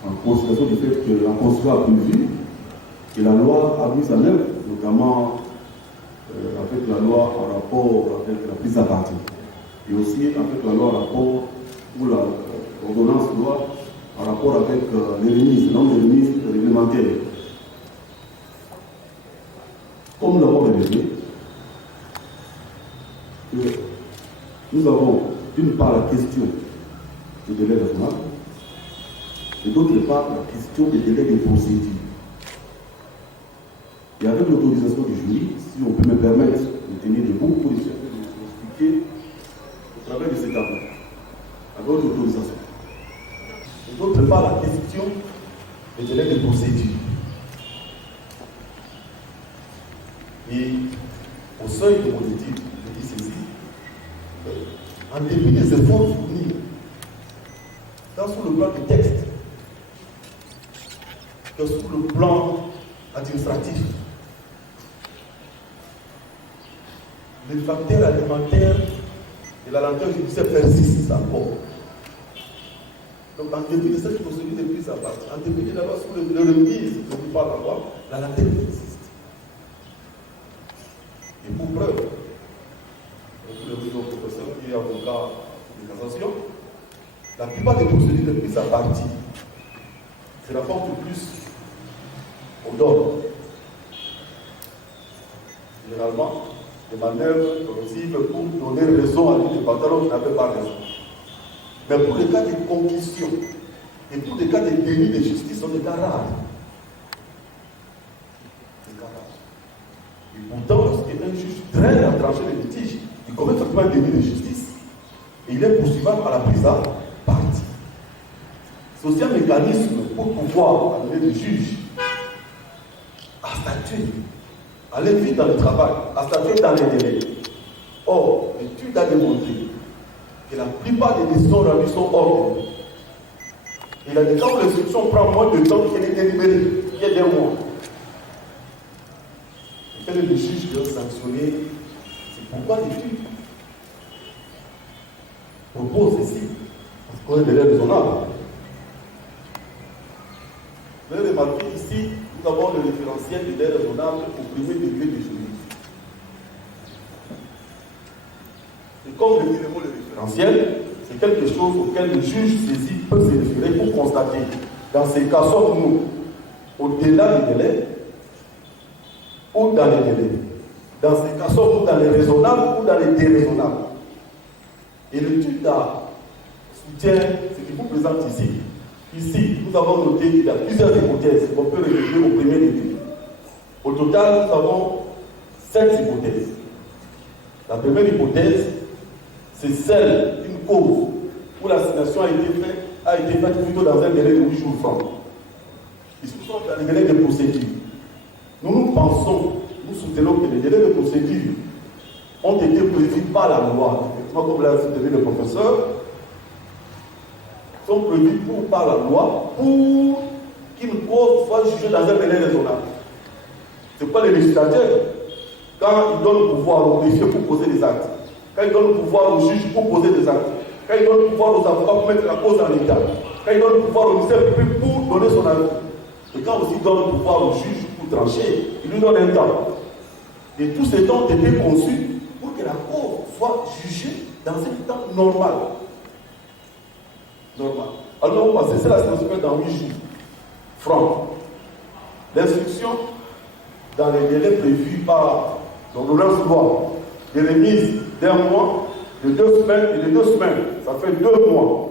en considération du fait que la Constitution a prévu et la loi a mis en œuvre, notamment avec la loi en rapport avec la prise à partie, et aussi avec la loi en rapport ou l'ordonnance loi en rapport avec les remises, non les remises réglementaires. Comme nous l'avons révélé, nous avons d'une part la question du délai raisonnable et d'autre part la question des délais de procédure. Et avec l'autorisation du jury, si on peut me permettre de tenir debout pour expliquer au travers de ces tableaux, avec votre autorisation. Et d'autre part, la question des délais de procédure. Et au seuil de mon étude, je dis ceci, en dépit des efforts fournis, tant sur le plan du texte que sur le plan administratif, les facteurs alimentaires et la lenteur judiciaire persistent encore. Donc, en dépit de cette procédure de prise à partie, en dépit de la loi sur le remise de par la loi, la lenteur persiste. Et pour preuve, le professeur qui est avocat de cassation, la plupart des procédures de prise à partie se rapportent plus au dogme. Généralement, des manœuvres corrosives pour donner raison à l'une des pantalons qui n'avait pas raison. Mais pour les cas de concussion et pour les cas de délit de justice, sont des cas rares. Des cas rares. Et pourtant, lorsqu'un juge traîne à trancher les litiges, il commet simplement un délit de justice et il est poursuivable à la prise à partie. C'est aussi un mécanisme pour pouvoir amener le juge à statuer, à aller vite dans le travail, à statuer dans les délais. Or, l'étude a démontré que la plupart des décisions rendues sont ordonnées. Il y a des cas où l'instruction prend moins de temps qu'elle est délibérée, il y a des mois. Et quel est le juge qui doit sanctionner? C'est pourquoi l'étude propose ici, parce qu'on est des délais raisonnables. Vous avez remarqué ici, nous avons le référentiel des délais raisonnables au premier degré des juridictions. Et comme le dit le mot le référentiel, c'est quelque chose auquel le juge saisi peut se référer pour constater. Dans ces cas, sommes-nous au-delà des délais ou dans les délais? Dans ces cas, sommes-nous dans les raisonnables ou dans les déraisonnables? Et l'étude soutient ce qui vous présente ici. Ici, nous avons noté qu'il y a plusieurs hypothèses qu'on peut réfléchir au premier degré. Au total, nous avons 7 hypothèses. La première hypothèse, c'est celle d'une cause où l'assignation a été faite plutôt dans un délai de 8 jours francs. Ils sont dans les délais de procédure. Nous pensons, nous soutenons que les délais de procédure ont été prévus par la loi. Effectivement, comme l'a soutenu le professeur, sont prévus par la loi pour qu'une cause soit jugée dans un délai raisonnable. Ce n'est pas les législateurs, quand ils donnent le pouvoir aux greffiers pour poser des actes, quand ils donnent le pouvoir aux juges pour poser des actes, quand ils donnent le pouvoir aux avocats pour mettre la cause en état, quand ils donnent le pouvoir au ministère public pour donner son avis, et quand aussi ils donnent le pouvoir au juge pour trancher, ils lui donnent un temps. Et tous ces temps ont été conçus pour que la cause soit jugée dans un temps normal. Normal. Alors, on va cesser la situation dans 8 jours. Franc. L'instruction dans les délais prévus par l'ordonnance loi, les remises d'un mois, de 2 semaines et de 2 semaines, ça fait 2 mois.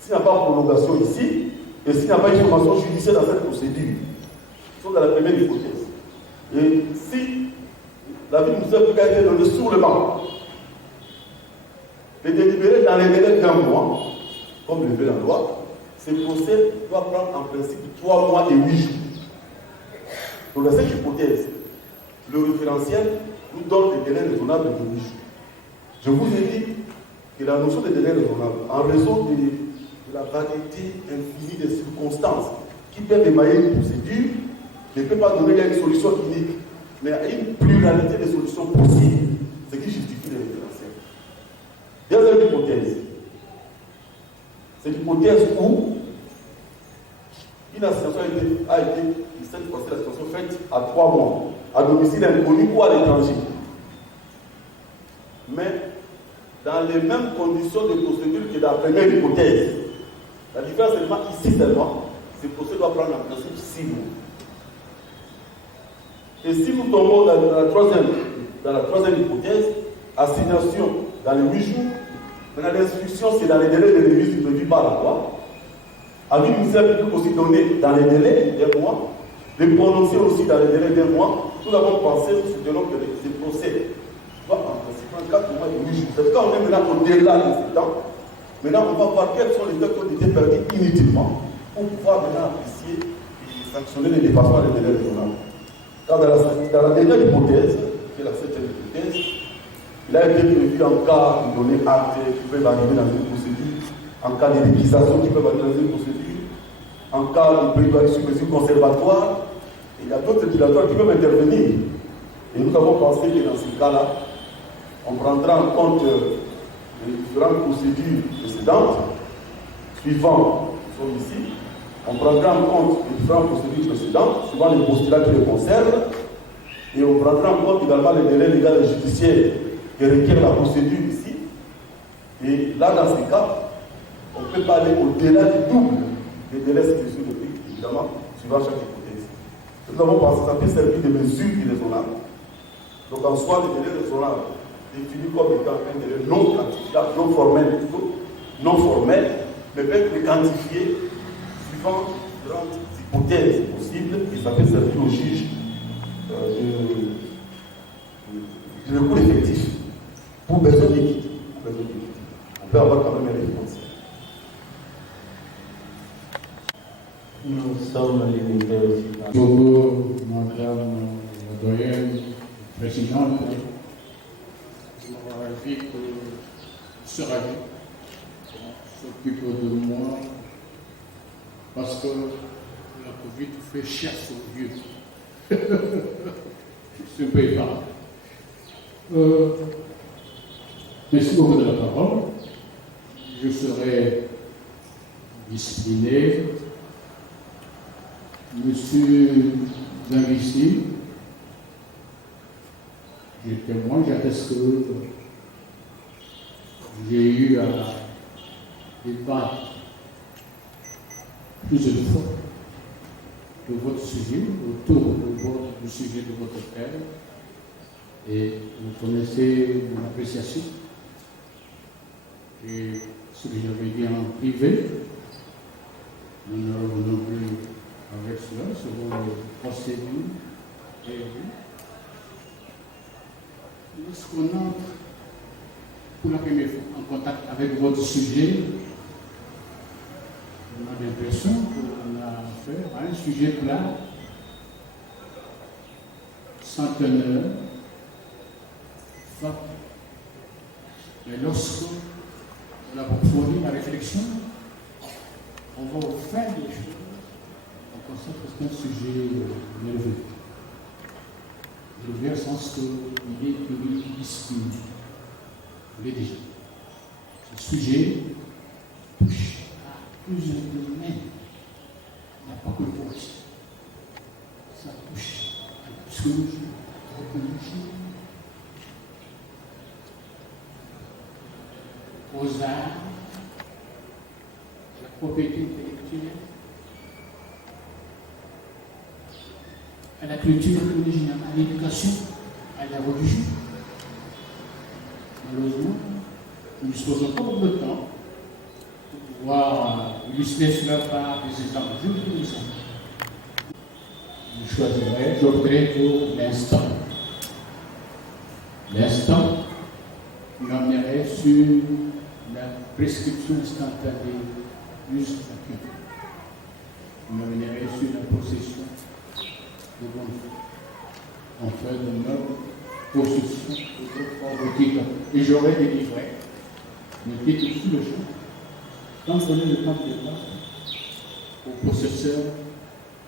S'il n'y a pas de prolongation ici, et s'il n'y a pas une information judiciaire dans cette procédure, ils sont dans la première hypothèse. Et si la vie nous a été donnée sur le banc, de délibérer dans les délais d'un mois, comme le veut la loi, ce procès doit prendre en principe 3 mois et 8 jours. Donc dans cette hypothèse, le référentiel nous donne des délais raisonnables de 8 jours. Je vous ai dit que la notion de délai raisonnable, en raison de la variété infinie des circonstances qui peuvent émailler une procédure, ne peut pas donner une solution unique, mais à une pluralité de solutions possibles, ce qui justifie les référentiels. Deuxième hypothèse, c'est l'hypothèse où une association a été l'association faite à 3 mois, à domicile inconnu ou à l'étranger. Mais dans les mêmes conditions de procédure que dans la première hypothèse. La différence seulement ici seulement, ce procès doit prendre en principe 6 mois. Et si nous tombons dans la troisième hypothèse, assignation dans les 8 jours, maintenant l'instruction c'est dans les délais de révision prévus par la loi. Avis ministère public aussi donné dans les délais d'un mois, les prononcer aussi dans les délais d'un mois. Nous avons pensé, nous soutenons que ces procès doivent en principe prendre 4 mois et 8 jours. C'est quand on est maintenant au-delà de ce temps. Maintenant, on va voir quels sont les faits qui ont été perdus inutilement pour pouvoir maintenant apprécier et sanctionner les dépassements des délais raisonnables. Dans la dernière hypothèse, qui est la 7e hypothèse, il a été prévu en cas de données actes qui peuvent arriver dans une procédure, en cas de réquisition qui peuvent arriver dans une procédure, en cas de plaidoyer sur mesure conservatoire, et il y a d'autres dilateurs qui peuvent intervenir. Et nous avons pensé que dans ce cas-là, on prendra en compte les différentes procédures précédentes, suivant sont ici, on prendra en compte les différentes procédures précédentes, suivant les postulats qui les concernent, et on prendra en compte également les délais légaux et judiciaires qui requièrent la procédure ici. Et là, dans ce cas, on ne peut pas aller au-delà du double des délais spécifiques, évidemment, suivant chaque hypothèse. Nous avons pensé que ça peut servir de mesure irraisonnable. Donc en soi, les délais raisonnables définis comme étant un délai non quantifiable, non formel plutôt, non formel, mais peut être quantifié suivant différentes hypothèses possibles, et ça peut servir au juge de recours effectif pour besoin d'équité. On peut avoir quand même une réponse. Nous sommes limités aussi. Bonjour, madame la doyenne présidente. Je suis ravi que ce ravi s'occupe de moi parce que la Covid fait cher aux vieux. Je ne paye pas. Merci beaucoup de la parole. Je serai discipliné. Monsieur Zangissi, je témoigne, j'atteste que j'ai eu à débattre plusieurs fois de votre sujet, autour du sujet de votre père, et vous connaissez mon appréciation. Et ce que j'avais dit en privé, nous ne revenons plus avec cela, selon les procédures prévues. Lorsqu'on entre pour la première fois en contact avec votre sujet, on a l'impression qu'on a affaire à un sujet plat, sans teneur, fort. Mais lorsqu'on approfondit la réflexion, on va au fin des choses. On constate que c'est un sujet nerveux. Nerveux au sens qu'il est pluridisciplinaire. Je l'ai déjà. Ce sujet touche à plusieurs domaines. Il n'y a pas que le politique. Ça touche à la psychologie, à l'anthropologie, aux arts, à la propriété intellectuelle, à la culture originale, à l'éducation, à la religion. Malheureusement, nous ne disposons pas de temps pour pouvoir illustrer cela par des exemples. Je vous donne des exemples. j'opterai pour l'instant. L'instant m'amènerait sur la prescription instantanée juste acquis. M'amènerait sur la possession de bonne foi. En fait, de notre possession de titre. Et j'aurais délivré le titre sous le champ, sans donner le temps de temps au possesseur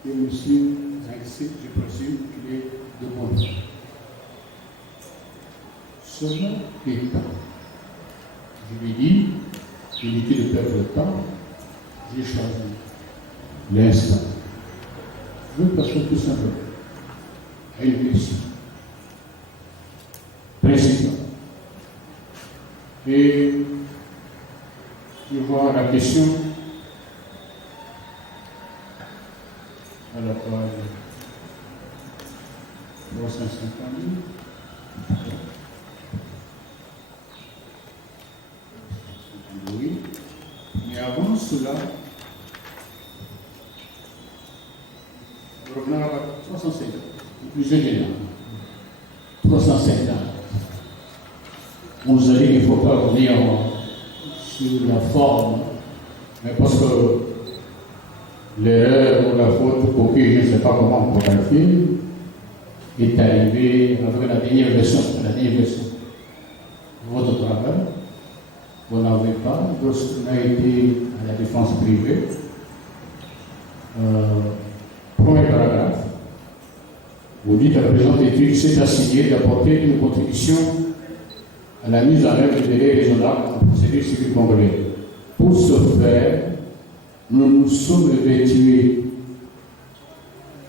et M. Zangsi, je présume qu'il est de bonne foi. Cela étant, je lui dis, inutile de perdre le temps, j'ai choisi l'instant. Je veux passer tout simplement à une question principale. Et je vois la question à la page 350. Oui, mais avant cela, revenons à la page 350, plus général. 350. Vous allez, il ne faut pas revenir sur la forme, mais parce que l'erreur ou la faute, pour qui je ne sais pas comment on peut qualifier, est arrivée avec la dernière version. Votre travail, vous n'avez pas, lorsqu'on a été à la défense privée, premier paragraphe, vous dites à la présente étude, c'est assigné d'apporter une contribution à la mise en œuvre du délai raisonnable en procédure civile congolaise. Pour ce faire, nous nous sommes revêtus.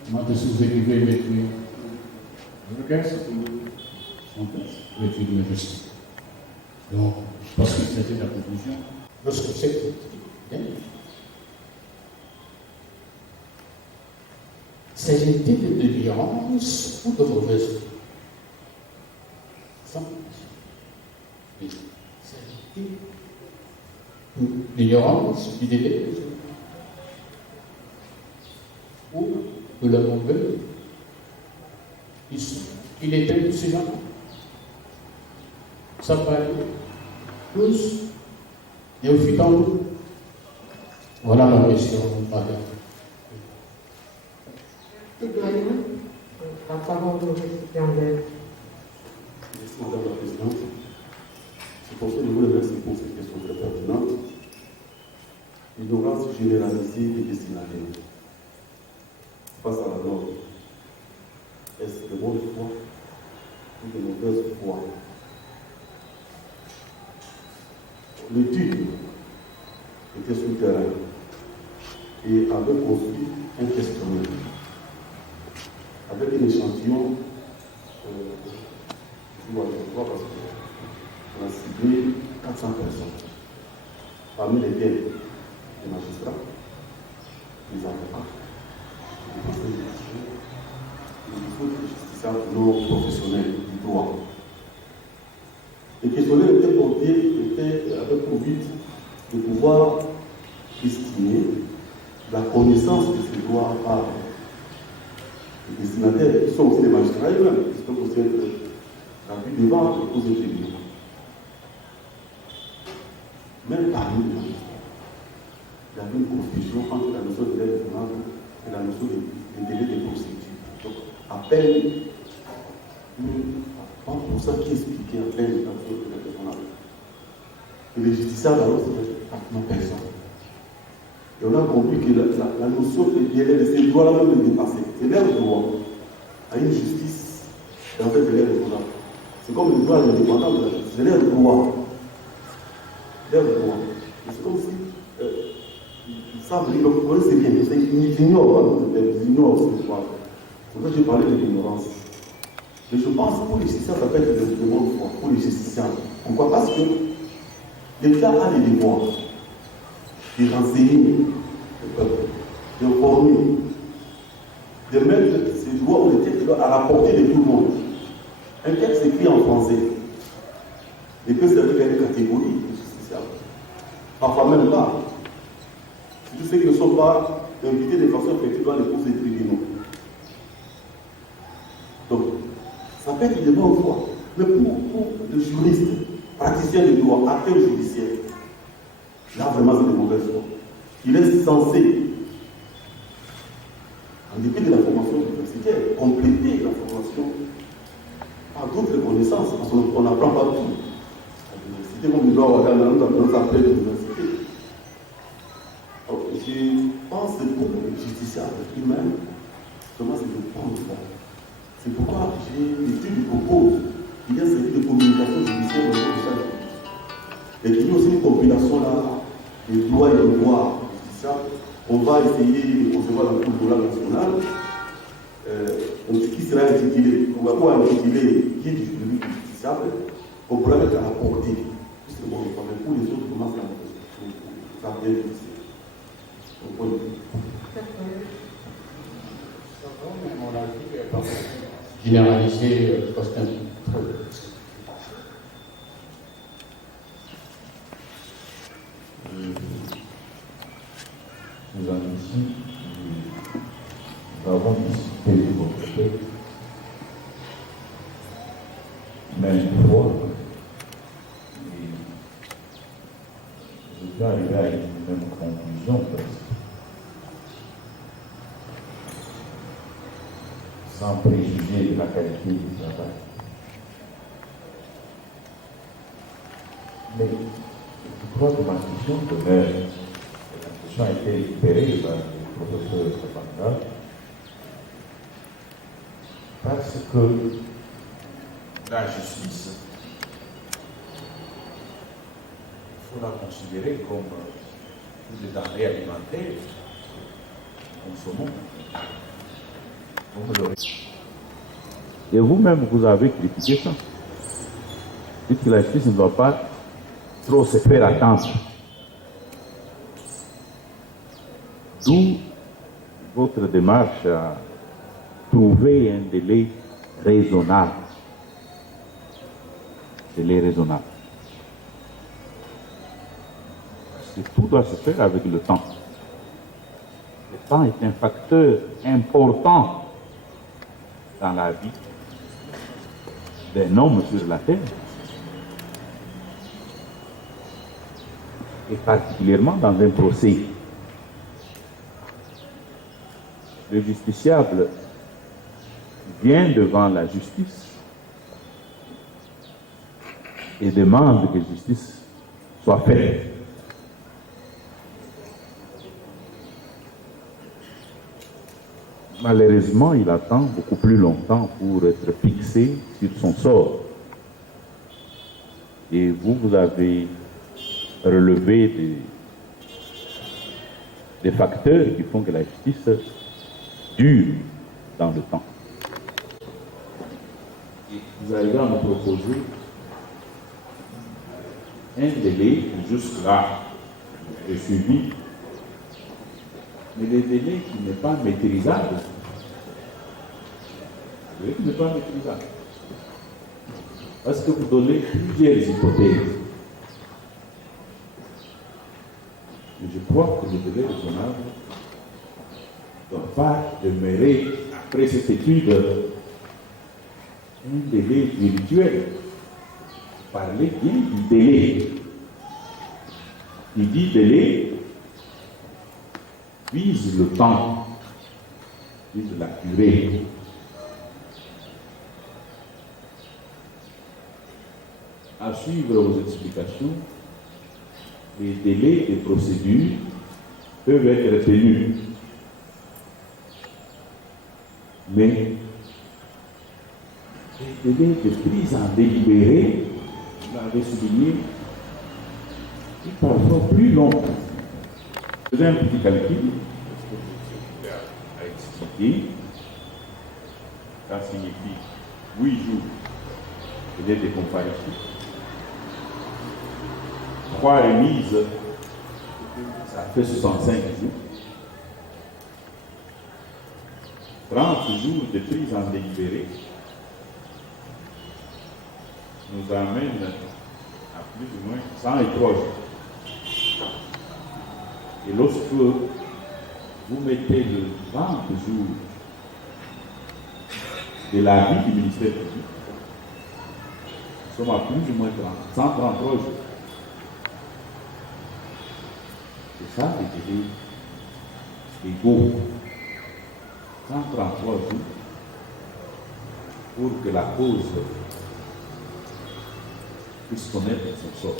Comment est-ce que vous écrivez revêtus? Regarde, c'est tout. Revêtus de majesté. Donc, parce qu'il s'agit de la conclusion, lorsque c'est s'agit-il de l'ignorance ou de mauvaise foi? S'agit-il de l'ignorance du délai ou de la mauvaise issue? Il était tout cela. Ça paraît plus néophyte en nous. Voilà ma question, madame. La parole au récipiendaire. Merci, madame la présidente. C'est pour ça que je vous remercie pour cette question très pertinente. L'ignorance généralisée des destinataires face à la norme. Est-ce de bonne foi ou de mauvaise foi? L'étude était sur le terrain et avait construit un questionnaire avec un échantillon, je vois parce qu'on a ciblé 400 personnes, parmi lesquelles les magistrats, les avocats, les conseils judiciaires, les justiciables non professionnels du droit. Le questionnaire était porté, avait pour but de pouvoir estimer la connaissance de ce droit par les destinataires, qui sont aussi les magistrats eux-mêmes, qui sont aussi la vue devant et aux tribunaux. Même parmi les magistrats, il y avait une confusion entre la notion de délai raisonnable et la notion de délai de procédure. Donc, à peine 30% qui expliquait à peine la notion de délai raisonnable. Et les justiciables, alors, c'était pratiquement personne. Et on a compris que la notion de délai de ces droits-là même est dépassée. C'est leur droit à une justice, et en fait, c'est leur droit. C'est comme le droit à l'indépendance de la justice. C'est leur droit. Leur droit. Et c'est comme si ils savent, ils connaissent bien. Ils ignorent, ils ignorent ce droit. C'est pour ça que j'ai parlé de l'ignorance. Mais je pense que pour les justiciables, ça peut être de bonne foi. Pour les justiciables. Pourquoi? Parce que l'État a les devoirs de renseigner le peuple, de former, de mettre ces droits ou les textes à la portée de tout le monde. Un texte écrit en français ne peut servir qu'à une catégorie de justiciables. Parfois même pas. Tous ceux qui ne sont pas invités de façon effective dans les cours des tribunaux. Ça peut être de bonne foi. Mais pour le juriste, praticien de droit, acteur judiciaire, là vraiment c'est de mauvaise foi. Il est censé, en dépit de la formation universitaire, compléter la formation par d'autres connaissances, parce qu'on n'apprend pas tout. À l'université, comme nous doit regarder, nous appelons l'université. Je pense que pour le justiciable lui-même, comment c'est de prendre ça. C'est pourquoi l'étude propose qu'il y a un service de communication judiciaire au niveau de chaque justice. Et qu'il y a aussi une compilation là, des droits et devoirs justiciables. On va essayer de concevoir la Cour de loi nationale, qui sera intitulé, on va intituler guide du juridique justiciable, on pourra mettre à la portée. C'est bon, pour les autres commencent à faire bien judiciaire. Mon avis est pas généralisé, parce que nous avons ici, nous avons discuté de votre texte, même fois, et je vais arriver à une même conclusion presque. Sans préjuger de la qualité du travail. Mais je crois que ma question demeure. La question a été libérée par le professeur Sabanga parce que la justice, il faut la considérer comme une denrée alimentaire que nous consommons. Et vous-même, vous avez critiqué ça. Dites que la justice ne doit pas trop se faire attendre. D'où votre démarche à trouver un délai raisonnable. Délai raisonnable. Parce que tout doit se faire avec le temps. Le temps est un facteur important dans la vie d'un homme sur la terre, et particulièrement dans un procès. Le justiciable vient devant la justice et demande que justice soit faite. Malheureusement, il attend beaucoup plus longtemps pour être fixé sur son sort. Et vous avez relevé des facteurs qui font que la justice dure dans le temps. Et vous arrivez à me proposer un délai jusque-là de suivi, mais le délai qui n'est pas maîtrisable. Le délai qui n'est pas maîtrisable. Parce que vous donnez plusieurs hypothèses. Et je crois que le délai raisonnable ne doit pas demeurer, après cette étude, un délai virtuel. Parlez bien du délai. Il dit délai vise le temps, vise la durée. À suivre vos explications, les délais des procédures peuvent être tenus. Mais les délais de prise en délibéré, vous l'avez souligné, sont parfois plus longs. Faisez un petit calcul, à expliquer, ça signifie 8 jours de délai de comparution, 3 remises, ça fait 65 jours, 30 jours de prise en délibéré nous amène à plus ou moins 103 jours. Et lorsque vous mettez le 30 jours de la vie du ministère public, Nous sommes à plus ou moins 133 jours. C'est ça les délais égaux. 133 jours pour que la cause puisse connaître son sort.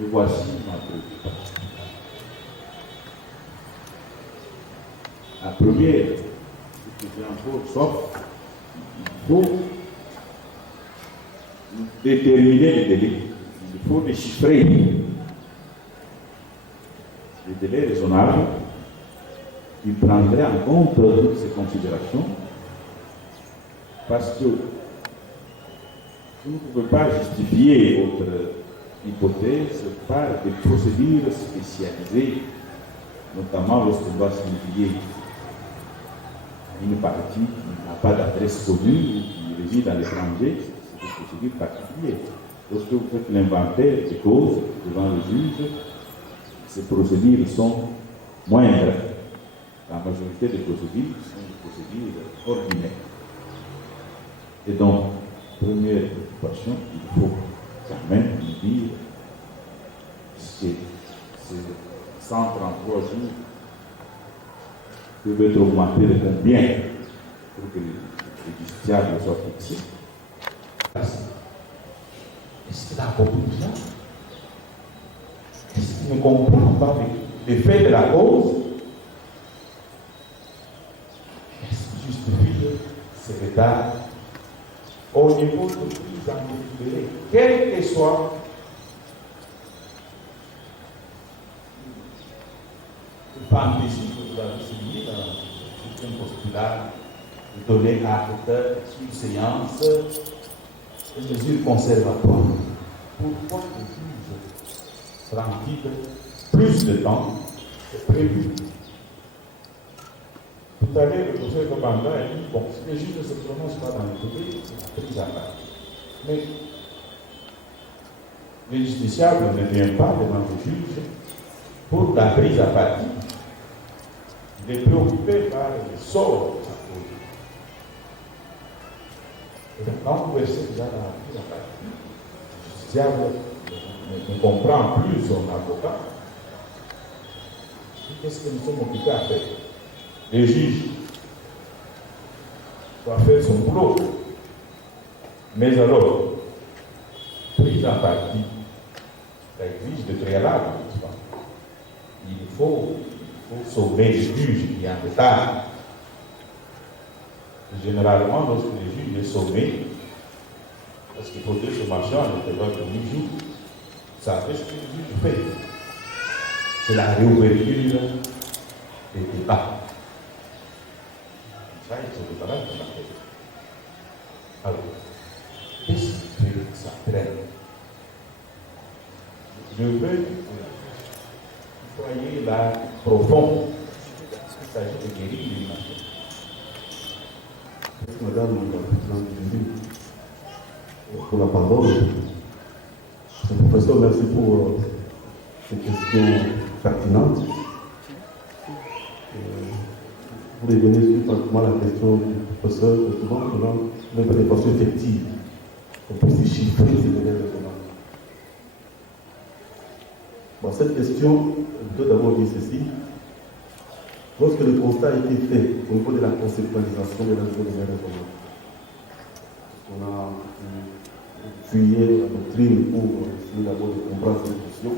Et voici ma préoccupation. La première, c'est que Jean-Paul sort, il faut déterminer les délais. Il faut déchiffrer les délais raisonnables qui prendraient en compte toutes ces considérations, parce que vous ne pouvez pas justifier votre hypothèse par des procédures spécialisées, notamment lorsqu'on doit signifier une partie qui n'a pas d'adresse connue ou qui réside à l'étranger. C'est des procédures particulières. Lorsque vous faites l'inventaire des causes devant le juge, ces procédures sont moindres. La majorité des procédures sont des procédures ordinaires. Et donc, première préoccupation, il faut quand même nous dire que ces 133 jours peuvent être augmentés de combien pour que les justiciables soient fixés. Est-ce qu'il a compris ça? Est-ce qu'il ne comprend pas l'effet de la cause? Est-ce qu'il justifie ces retards au niveau de prise en délibéré, quel que soit le fantaisie que vous avez souligné dans un postulat de donner à l'auteur une séance de mesures conservatoires. Pourquoi le juge prend-il plus de temps que prévu? Tout à l'heure, le professeur Gobanda a dit, bon, si le juge ne se prononce pas dans le dossier, c'est la prise à part. Mais le justiciable ne vient pas devant le juge pour la prise à partie. Il est préoccupé par le sort de sa cause. Et donc, quand vous versez déjà dans la prise à partie, le justiciable ne comprend plus son avocat. Qu'est-ce que nous sommes occupés à faire? Le juge doit faire son boulot. Mais alors, prise en partie, ça exige de préalable, n'est-ce pas? Il faut sauver le juge qui est en retard. Généralement, lorsque le juge est sauvé, parce qu'il faut deux sommations à l'intérieur de 8 jours, ça fait ce que le juge fait. C'est la réouverture des débats. Ça, il se débarrasse de la tête. Alors, qu'est-ce qui fait que ça traîne? Je veux que vous soyez là profond. Il s'agit de guérir l'humanité. Madame la présidente du pour la parole. Professeur, merci pour ces questions pertinentes. Vous revenez sur pratiquement la question du professeur, justement, dans les façons effectives, on peut chiffrer ces délais raisonnables. Bon, cette question, je dois d'abord dire ceci. Lorsque le constat a été fait au niveau de la conceptualisation de la délai raisonnable, on a fuyé la doctrine pour essayer d'abord de comprendre cette question.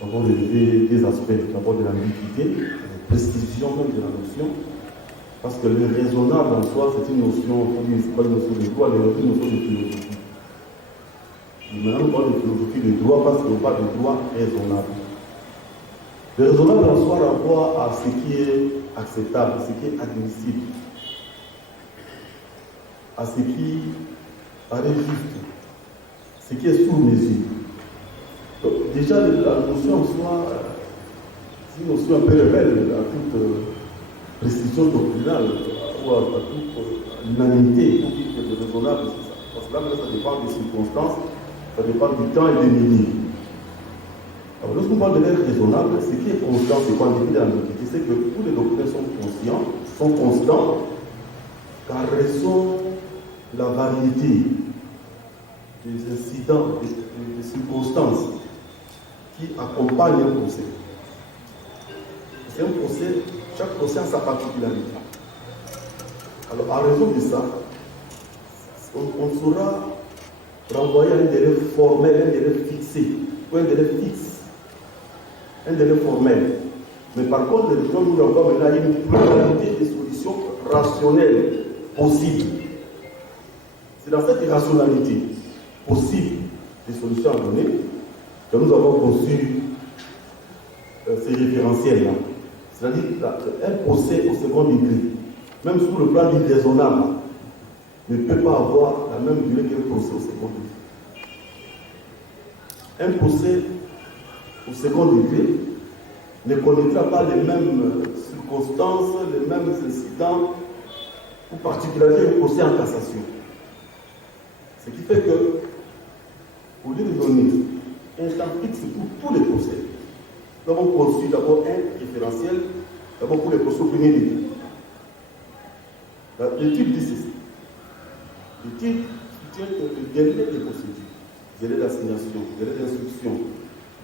Nous avons relevé des aspects, d'abord de l'ambiguïté, de la prescription même de la notion, parce que le raisonnable en soi, c'est une notion, c'est pas une notion de droit, c'est une notion de philosophie. Maintenant, on parle de philosophie de droit parce qu'on parle de droit raisonnable. Le raisonnable en soi renvoie à ce qui est acceptable, à ce qui est admissible, à ce qui paraît juste, ce qui est sous mesure. Donc, déjà, la notion en soi, c'est une notion un peu rebelle à toute restriction doctrinale ou à toute l'unanimité pour dire que le raisonnable, c'est ça. Parce que là, ça dépend des circonstances, ça dépend du temps et des minutes. Alors, lorsqu'on parle de l'air raisonnable, ce qui est constant, c'est quoi en début de l'ambiguïté, c'est que tous les doctrines sont constants, car elles sont la variété des incidents, des circonstances qui accompagnent un procès. C'est un procès, chaque procès a sa particularité. Alors, en raison de ça, on saura renvoyer un délai formel, un délai fixé, ou un délai fixe, un délai formel. Mais par contre, le droit nous renvoie maintenant à une pluralité de solutions rationnelles possibles. C'est dans cette irrationalité possible des solutions à donner que nous avons conçu ces référentiels-là. C'est-à-dire un procès au second degré, même sur le plan du raisonnable, ne peut pas avoir la même durée qu'un procès au second degré. Un procès au second degré ne connaîtra pas les mêmes circonstances, les mêmes incidents ou particularités qu'un procès en cassation. Ce qui fait que, au lieu de donner un temps fixe pour tous les procès, nous avons conçu d'abord un référentiel, d'abord pour les procès au premier degré. L'étude dit ceci. L'étude soutient que le délai des procédures, délai d'assignation, délai d'instruction,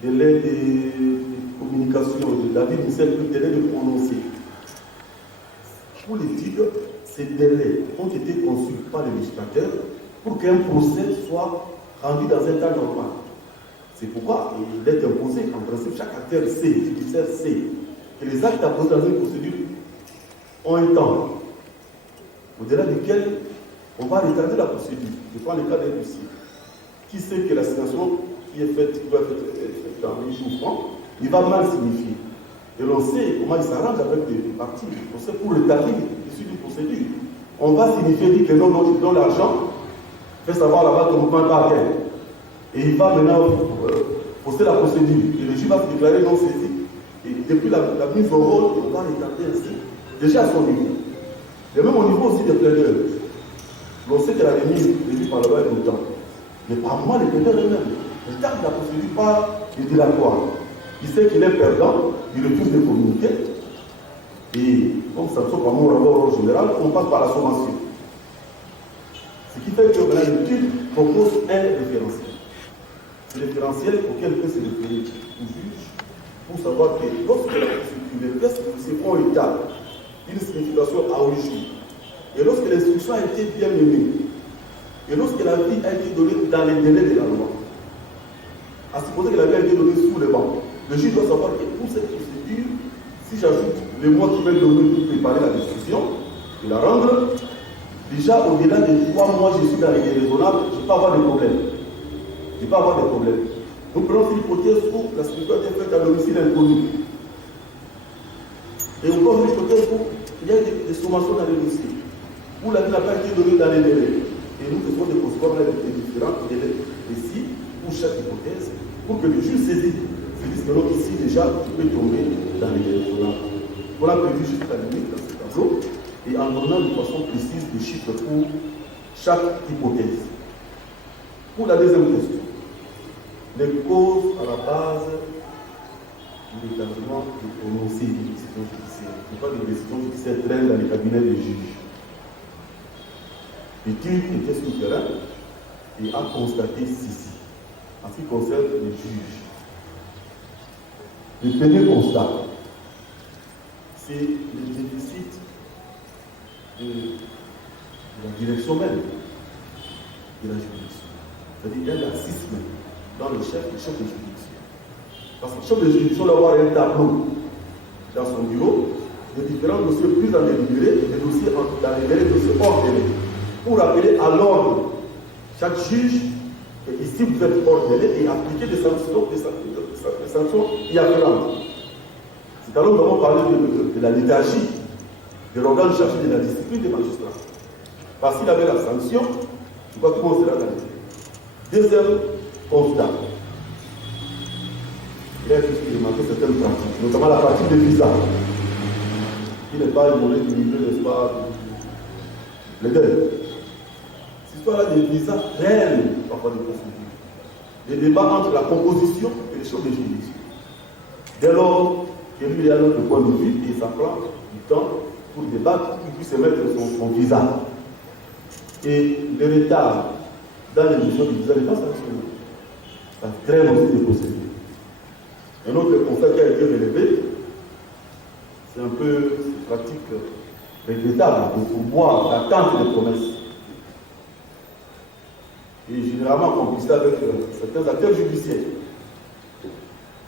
délai de communication, de l'avis initial, délai de prononcé. Pour l'étude, ces délais ont été conçus par le législateur pour qu'un procès soit rendu dans un temps normal. C'est pourquoi il est imposé, en principe, chaque acteur sait, le judiciaire sait, que les actes à poser dans une procédure ont un temps, au-delà duquel on va retarder la procédure. Je prends le cas d'un dossier. Qui sait que l'assignation qui est faite, qui doit être faite dans les jours francs, il va mal signifier. Et l'on sait comment il s'arrange avec les parties. On sait pour retarder l'issue d'une procédure. On va signifier, dire que non, non, je donne l'argent, fait savoir là-bas que le mouvement n'est pas atteint. Et il va maintenant poster la procédure. Et le juge va se déclarer non saisi. Et depuis la mise au rôle, on va retarder ainsi, déjà à son niveau. Et même au niveau aussi des plaideurs. L'on sait que la remise prévue par le loi est longtemps. Mais par moi, les plaideurs eux-mêmes, ils tardent la procédure par le dilatoire. Il sait qu'il est perdant, il refuse de communiquer. Et comme ça sort par mon rapport au général, on passe par la sommation. Ce qui fait que l'étude propose un référentiel. Ce référentiel auquel peut se référer au juge pour savoir que lorsque la procédure, les pièces font état d'une signification à origine, et lorsque l'instruction a été bien menée, et lorsque la vie a été donnée dans les délais de la loi, à supposer que la vie a été donnée sous les bancs, le juge doit savoir que pour cette procédure, si j'ajoute les mois qui veulent donner pour préparer la décision et la rendre, déjà au-delà de 3 mois, je suis dans les délais raisonnables, je ne vais pas avoir de problème. Je ne vais pas avoir de problème. Nous prenons une hypothèse où la signification a été faite à domicile inconnu. Et encore une hypothèse où il y a des sommations dans les dossiers, où la vie n'a pas été donnée dans les délais. Et nous faisons des conséquences avec des différents délais ici, pour chaque hypothèse, pour que le juge saisisse. Je dis que non, ici déjà, tu peux tomber dans les délais. On a prévu juste la limite dans ce tableau, et en donnant de façon précise des chiffres pour chaque hypothèse. Pour la deuxième question, les causes à la base du détachement de prononcer des décisions judiciaires. Pourquoi les décisions judiciaires traînent dans les cabinets des juges? L'étude était sur le terrain et a constaté ceci. En ce qui concerne les juges, le premier constat, c'est le déficit de la direction même de la juridiction. C'est-à-dire qu'il y a un laxisme dans le chef de juridiction. Parce que le chef de juridiction doit avoir un tableau dans son bureau de différents dossiers plus en délibéré, des dossiers dans les délais, des dossiers hors délai, pour appeler à l'ordre chaque juge ici vous êtes hors délai et appliquer des sanctions y afférentes. C'est alors que nous avons parlé de la léthargie de l'organe chargé de la discipline des magistrats. Parce qu'il avait la sanction, je crois que tout le monde sera dans les deuxième constat. Il y a juste remarqué certaines pratiques, notamment la pratique des visas, qui n'est pas une mauvaise niveau, n'est-ce pas, les deux. Cette histoire-là des visas réels, parfois des procédures. Les débats entre la composition et les choses de juridiction. Dès lors que lui, il a notre point de vue et ça prend du temps pour débattre, pour qu'il puisse mettre son visa. Et le retard dans l'émission du visa n'est pas sanctionné. Ça traîne aussi des procédures. Un autre constat qui a été relevé, c'est un peu cette pratique regrettable de pouvoir d'attendre les promesses. Et généralement complicité avec certains acteurs judiciaires.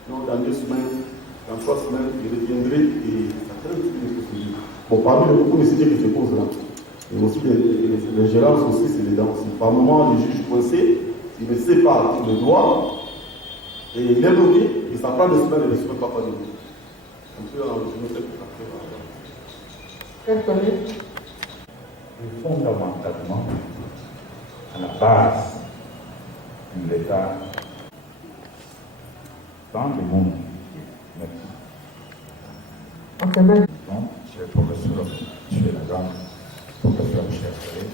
Donc dans 2 semaines, dans 3 semaines, je reviendrai et ça traîne aussi des procédures. Bon, parmi les beaucoup de sujets qui se posent là, et aussi les gérances aussi, c'est les dents aussi. Par moment, les juges coincés, ils ne savent pas le droit, et il est bloqué, et ça prend 2 semaines et 2 semaines pas de droit. Un peu en résumé, c'est Quel collègue? Fondamentalement, à la base de l'État, dans le monde, Ok, c'est le professeur M. Lagarde, professeur Michel Ferré.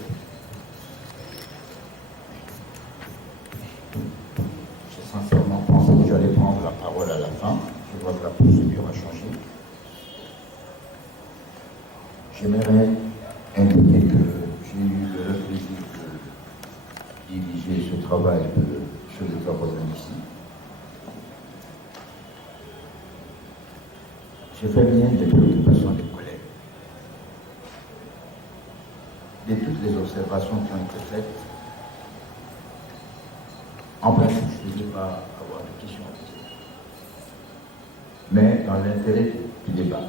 J'ai sincèrement pensé que j'allais prendre la parole à la fin. Je vois que la procédure a changé. J'aimerais indiquer que j'ai eu le plaisir de diriger ce travail sur les travaux ici. J'ai fait bien des préoccupations des collègues. De toutes les observations qui ont été faites, en principe, je ne devais pas avoir de questions à poser. Mais dans l'intérêt du débat,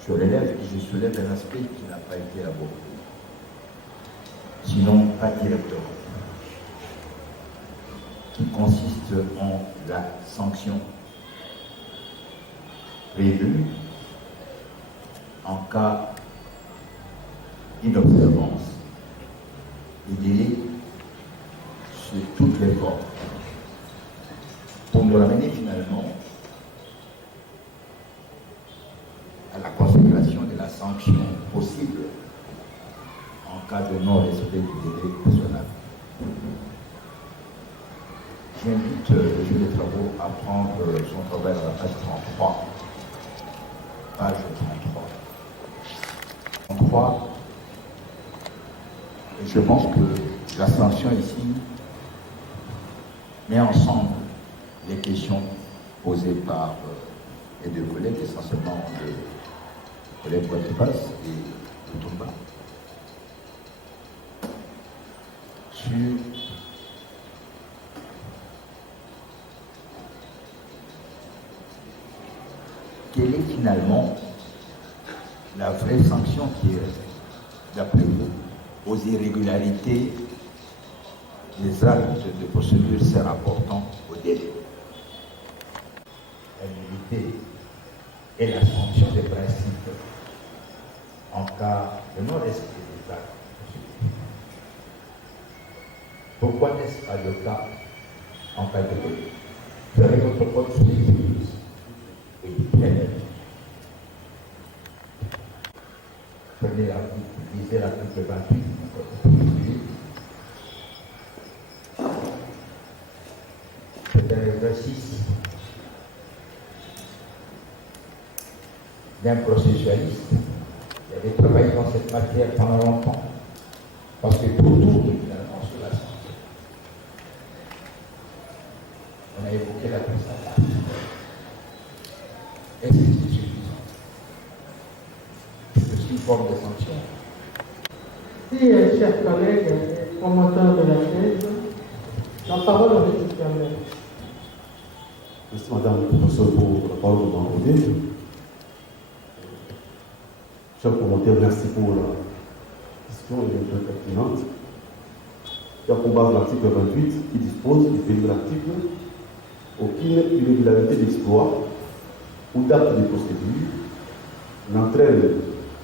je relève et je soulève un aspect qui n'a pas été abordé, sinon pas directement, qui consiste en la sanction prévue en cas d'inobservance des délais sur toutes les formes, pour nous ramener finalement à la consécration de la sanction possible en cas de non-respect du délai national. J'invite le juge des travaux à prendre son travail à la page 33. Page 33. Et je pense que la sanction ici met ensemble les questions posées par les 2 collègues, essentiellement le collègue Guadepas et Lutumba, sur quelle est finalement la vraie sanction qui est, d'après vous, aux irrégularités des actes de procédure se rapportant au délai. La nullité et la sanction des principes en cas de non-respect des actes de procédure. Pourquoi n'est-ce pas le cas en cas de délai? Vous avez votre code sous les yeux. Prenez l'article, lisez l'article 28 du Code civil. C'est un exercice d'un processualiste qui avait travaillé dans cette matière pendant longtemps, parce que pour tout, finalement, sur la santé. On a évoqué la puissance. Est-ce que c'est suffisant? C'est une forme de sanction. Si, chers collègues et promoteurs de la thèse, la parole est à M. Merci Madame le professeur pour la parole que vous m'avez donnée. Chers promoteurs, merci pour la question et les pertinente. Il y a pour base l'article 28 qui dispose du pays de l'article aucune irrégularité d'exploit ou d'acte de procédure n'entraîne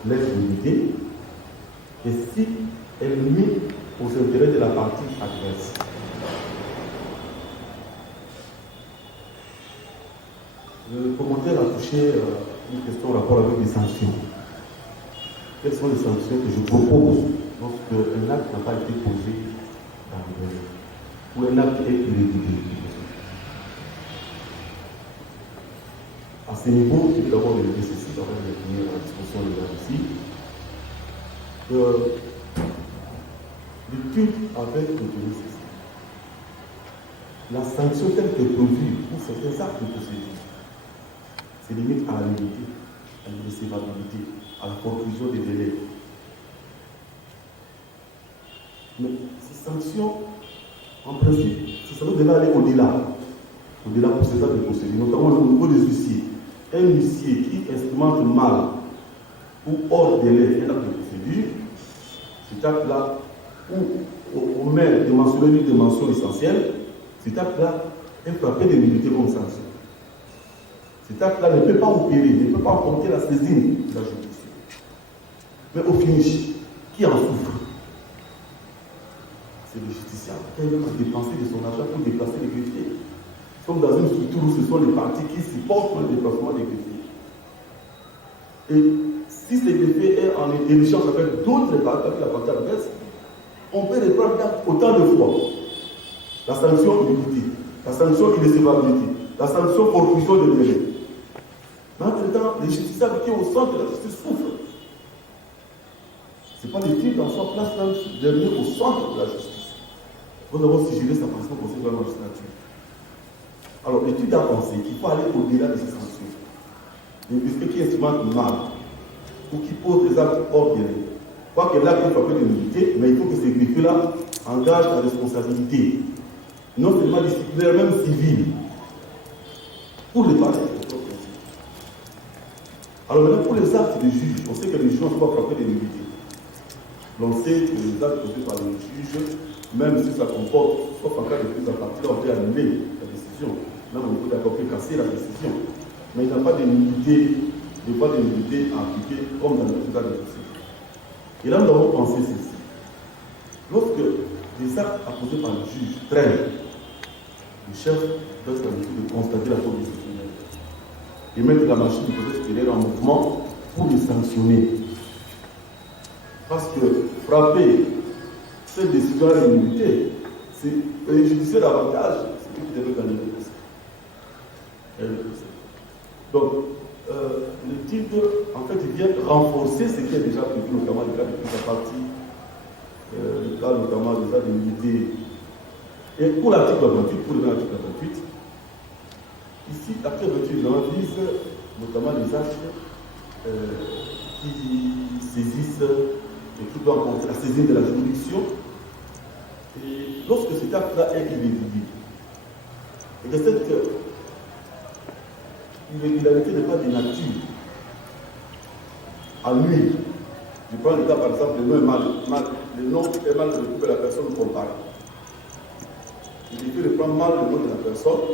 l'exclusivité et si elle nuit aux intérêts de la partie adverse. Le commentaire a touché une question en rapport avec les sanctions. Quelles sont les sanctions que je propose lorsque un acte n'a pas été posé dans le délai ou un acte est irrégulier? À ce niveau, il faut d'abord relever ceci, on va définir la discussion de là ici. l'étude avait retenu ceci. La sanction telle que prévue pour certains actes de procédure, c'est limite à la nullité, à l'irrécevabilité, à la conclusion des délais. Mais ces sanctions, en principe, ça devait aller au-delà pour ces actes de procédure, notamment au niveau des huissiers. Un huissier qui instrumente mal ou hors délai un acte de procédure, cet acte-là, où on met des mentions essentielles, cet acte-là est frappé de nullité comme sanction. Cet acte-là ne peut pas opérer, ne peut pas compter la saisine de la juridiction. Mais au finish, qui en souffre? C'est le justiciable qui a même dépensé de son argent pour déplacer les greffiers. Comme dans une structure où ce sont les partis qui supportent le déplacement des greffiers. Et si ce greffier est en échange avec d'autres partis, avec la partie adverse, on peut reprendre autant de fois. La sanction nullité, la sanction irrécevabilité, la sanction conclusion de délai. Mais entre-temps, les justiciables qui sont au centre de la justice souffrent. Ce n'est pas l'étude en soi place là, dernier au centre de la justice. Vous devez suggérer sa pensée au conseil de la magistrature. Alors, l'étude a pensé qu'il faut aller au-delà de ces sanctions. Les greffiers qui instrumentent mal ou qui posent des actes hors délai. Quoique l'acte est frappé de nullité, mais il faut que ces greffiers-là engagent la responsabilité, non seulement disciplinaire, même civile, pour les parties. Alors maintenant, pour les actes de juge, on sait que les juges ne sont pas frappés de nullité. On sait que les actes posés par les juges, même si ça comporte, sauf en cas de prise à partir, on peut annuler la décision. Même on peut d'accord casser la décision. Mais il n'y a pas de nullité, à appliquer comme dans le cas de justice. Et là, nous avons pensé ceci. Lorsque les actes apposés par le juge traînent, le chef doit être habitué de constater la faute décisionnelle et mettre la machine du procès pénal en mouvement pour les sanctionner. Parce que frapper cette décision à l'immunité, c'est préjudicier davantage celui qui devait gagner le procès. Donc, l'étude, en fait, il vient renforcer ce qui est déjà prévu, notamment le cas de prise à partie, le cas notamment déjà de l'unité. Et pour l'article 28, pour le l'article 28, ici, l'article 28 vise notamment les actes qui saisissent et qui doivent compter la saisine de la juridiction. Et lorsque cet acte-là est irrégulier, et que cette irrégularité n'est pas de nature à nuire. Je prends le cas par exemple, le nom est mal retrouvé la personne comparée. Il est fait de prendre mal le nom de la personne,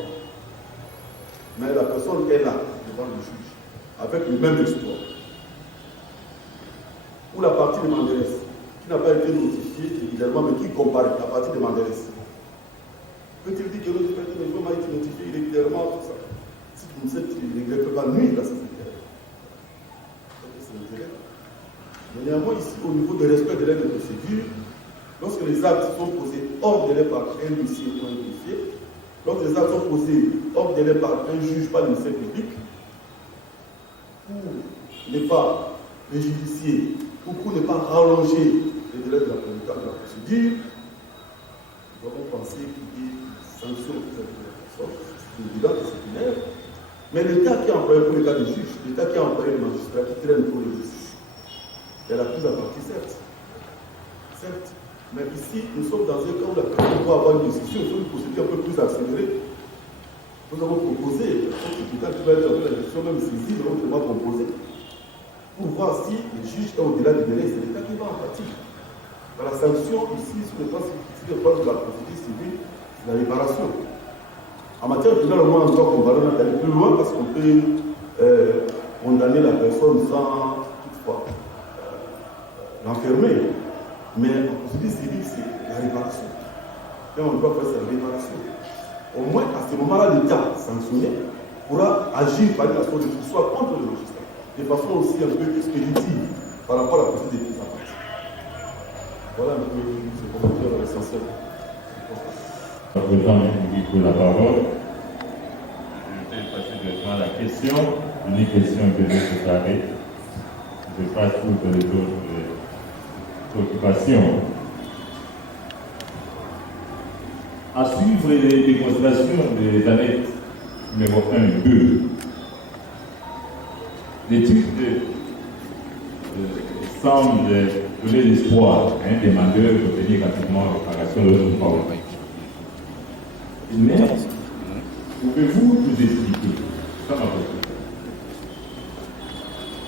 mais la personne est là devant le juge, avec le même exploit. Ou la partie de Manderès, qui n'a pas été notifiée régulièrement, mais qui compare la partie de Manderès. Peut-il dire que l'autre personne a été notifiée régulièrement, tout ça? Si vous ne savez, il ne peut pas nuire à ses intérêts. Mais néanmoins, ici, au niveau du respect des règles de procédure, lorsque les actes sont posés hors délai par un huissier ou un greffier, lorsque les actes sont posés hors délai par un juge, pas le ministère public, pour ne pas préjudicier ou pour ne pas rallonger les délais de la procédure, nous avons pensé qu'il y ait une sanction pour cette personne, c'est une bilan disciplinaire. Mais l'État qui a employé pour le cas du juge, l'État qui a employé le magistrat qui traîne pour le justice, il y a la prise à partie, certes. Mais ici, nous sommes dans un cas où la personne doit avoir une décision, il faut une procédure un peu plus accélérée. Nous avons proposé, l'État qui va être en la décision, même saisie, nous avons vraiment proposé, pour voir si le juge est au-delà du délai, c'est l'État qui va en partie. Dans la sanction, ici, sur le plan de la procédure civile, c'est la réparation. En matière pénale, au moins, on doit comparer, on aller plus loin parce qu'on peut condamner la personne sans toutefois l'enfermer. Mais en procédure civile, c'est la réparation. Et on doit faire cette réparation. Au moins, à ce moment-là, l'État sanctionné pourra agir par une action de soit contre le magistrat, de façon aussi un peu expéditive par rapport à la procédure des prises. Voilà un peu ce commentaire essentiel. Le temps qui pris la parole, je vais passer directement à la question. Une question que je vais préparer. Je passe pour que les autres préoccupation. À suivre les démonstrations des annexes numéro 1 et 2, l'étude semble donner l'espoir à un demandeur d'obtenir rapidement la réparation de son problème. Mais, pouvez-vous nous expliquer,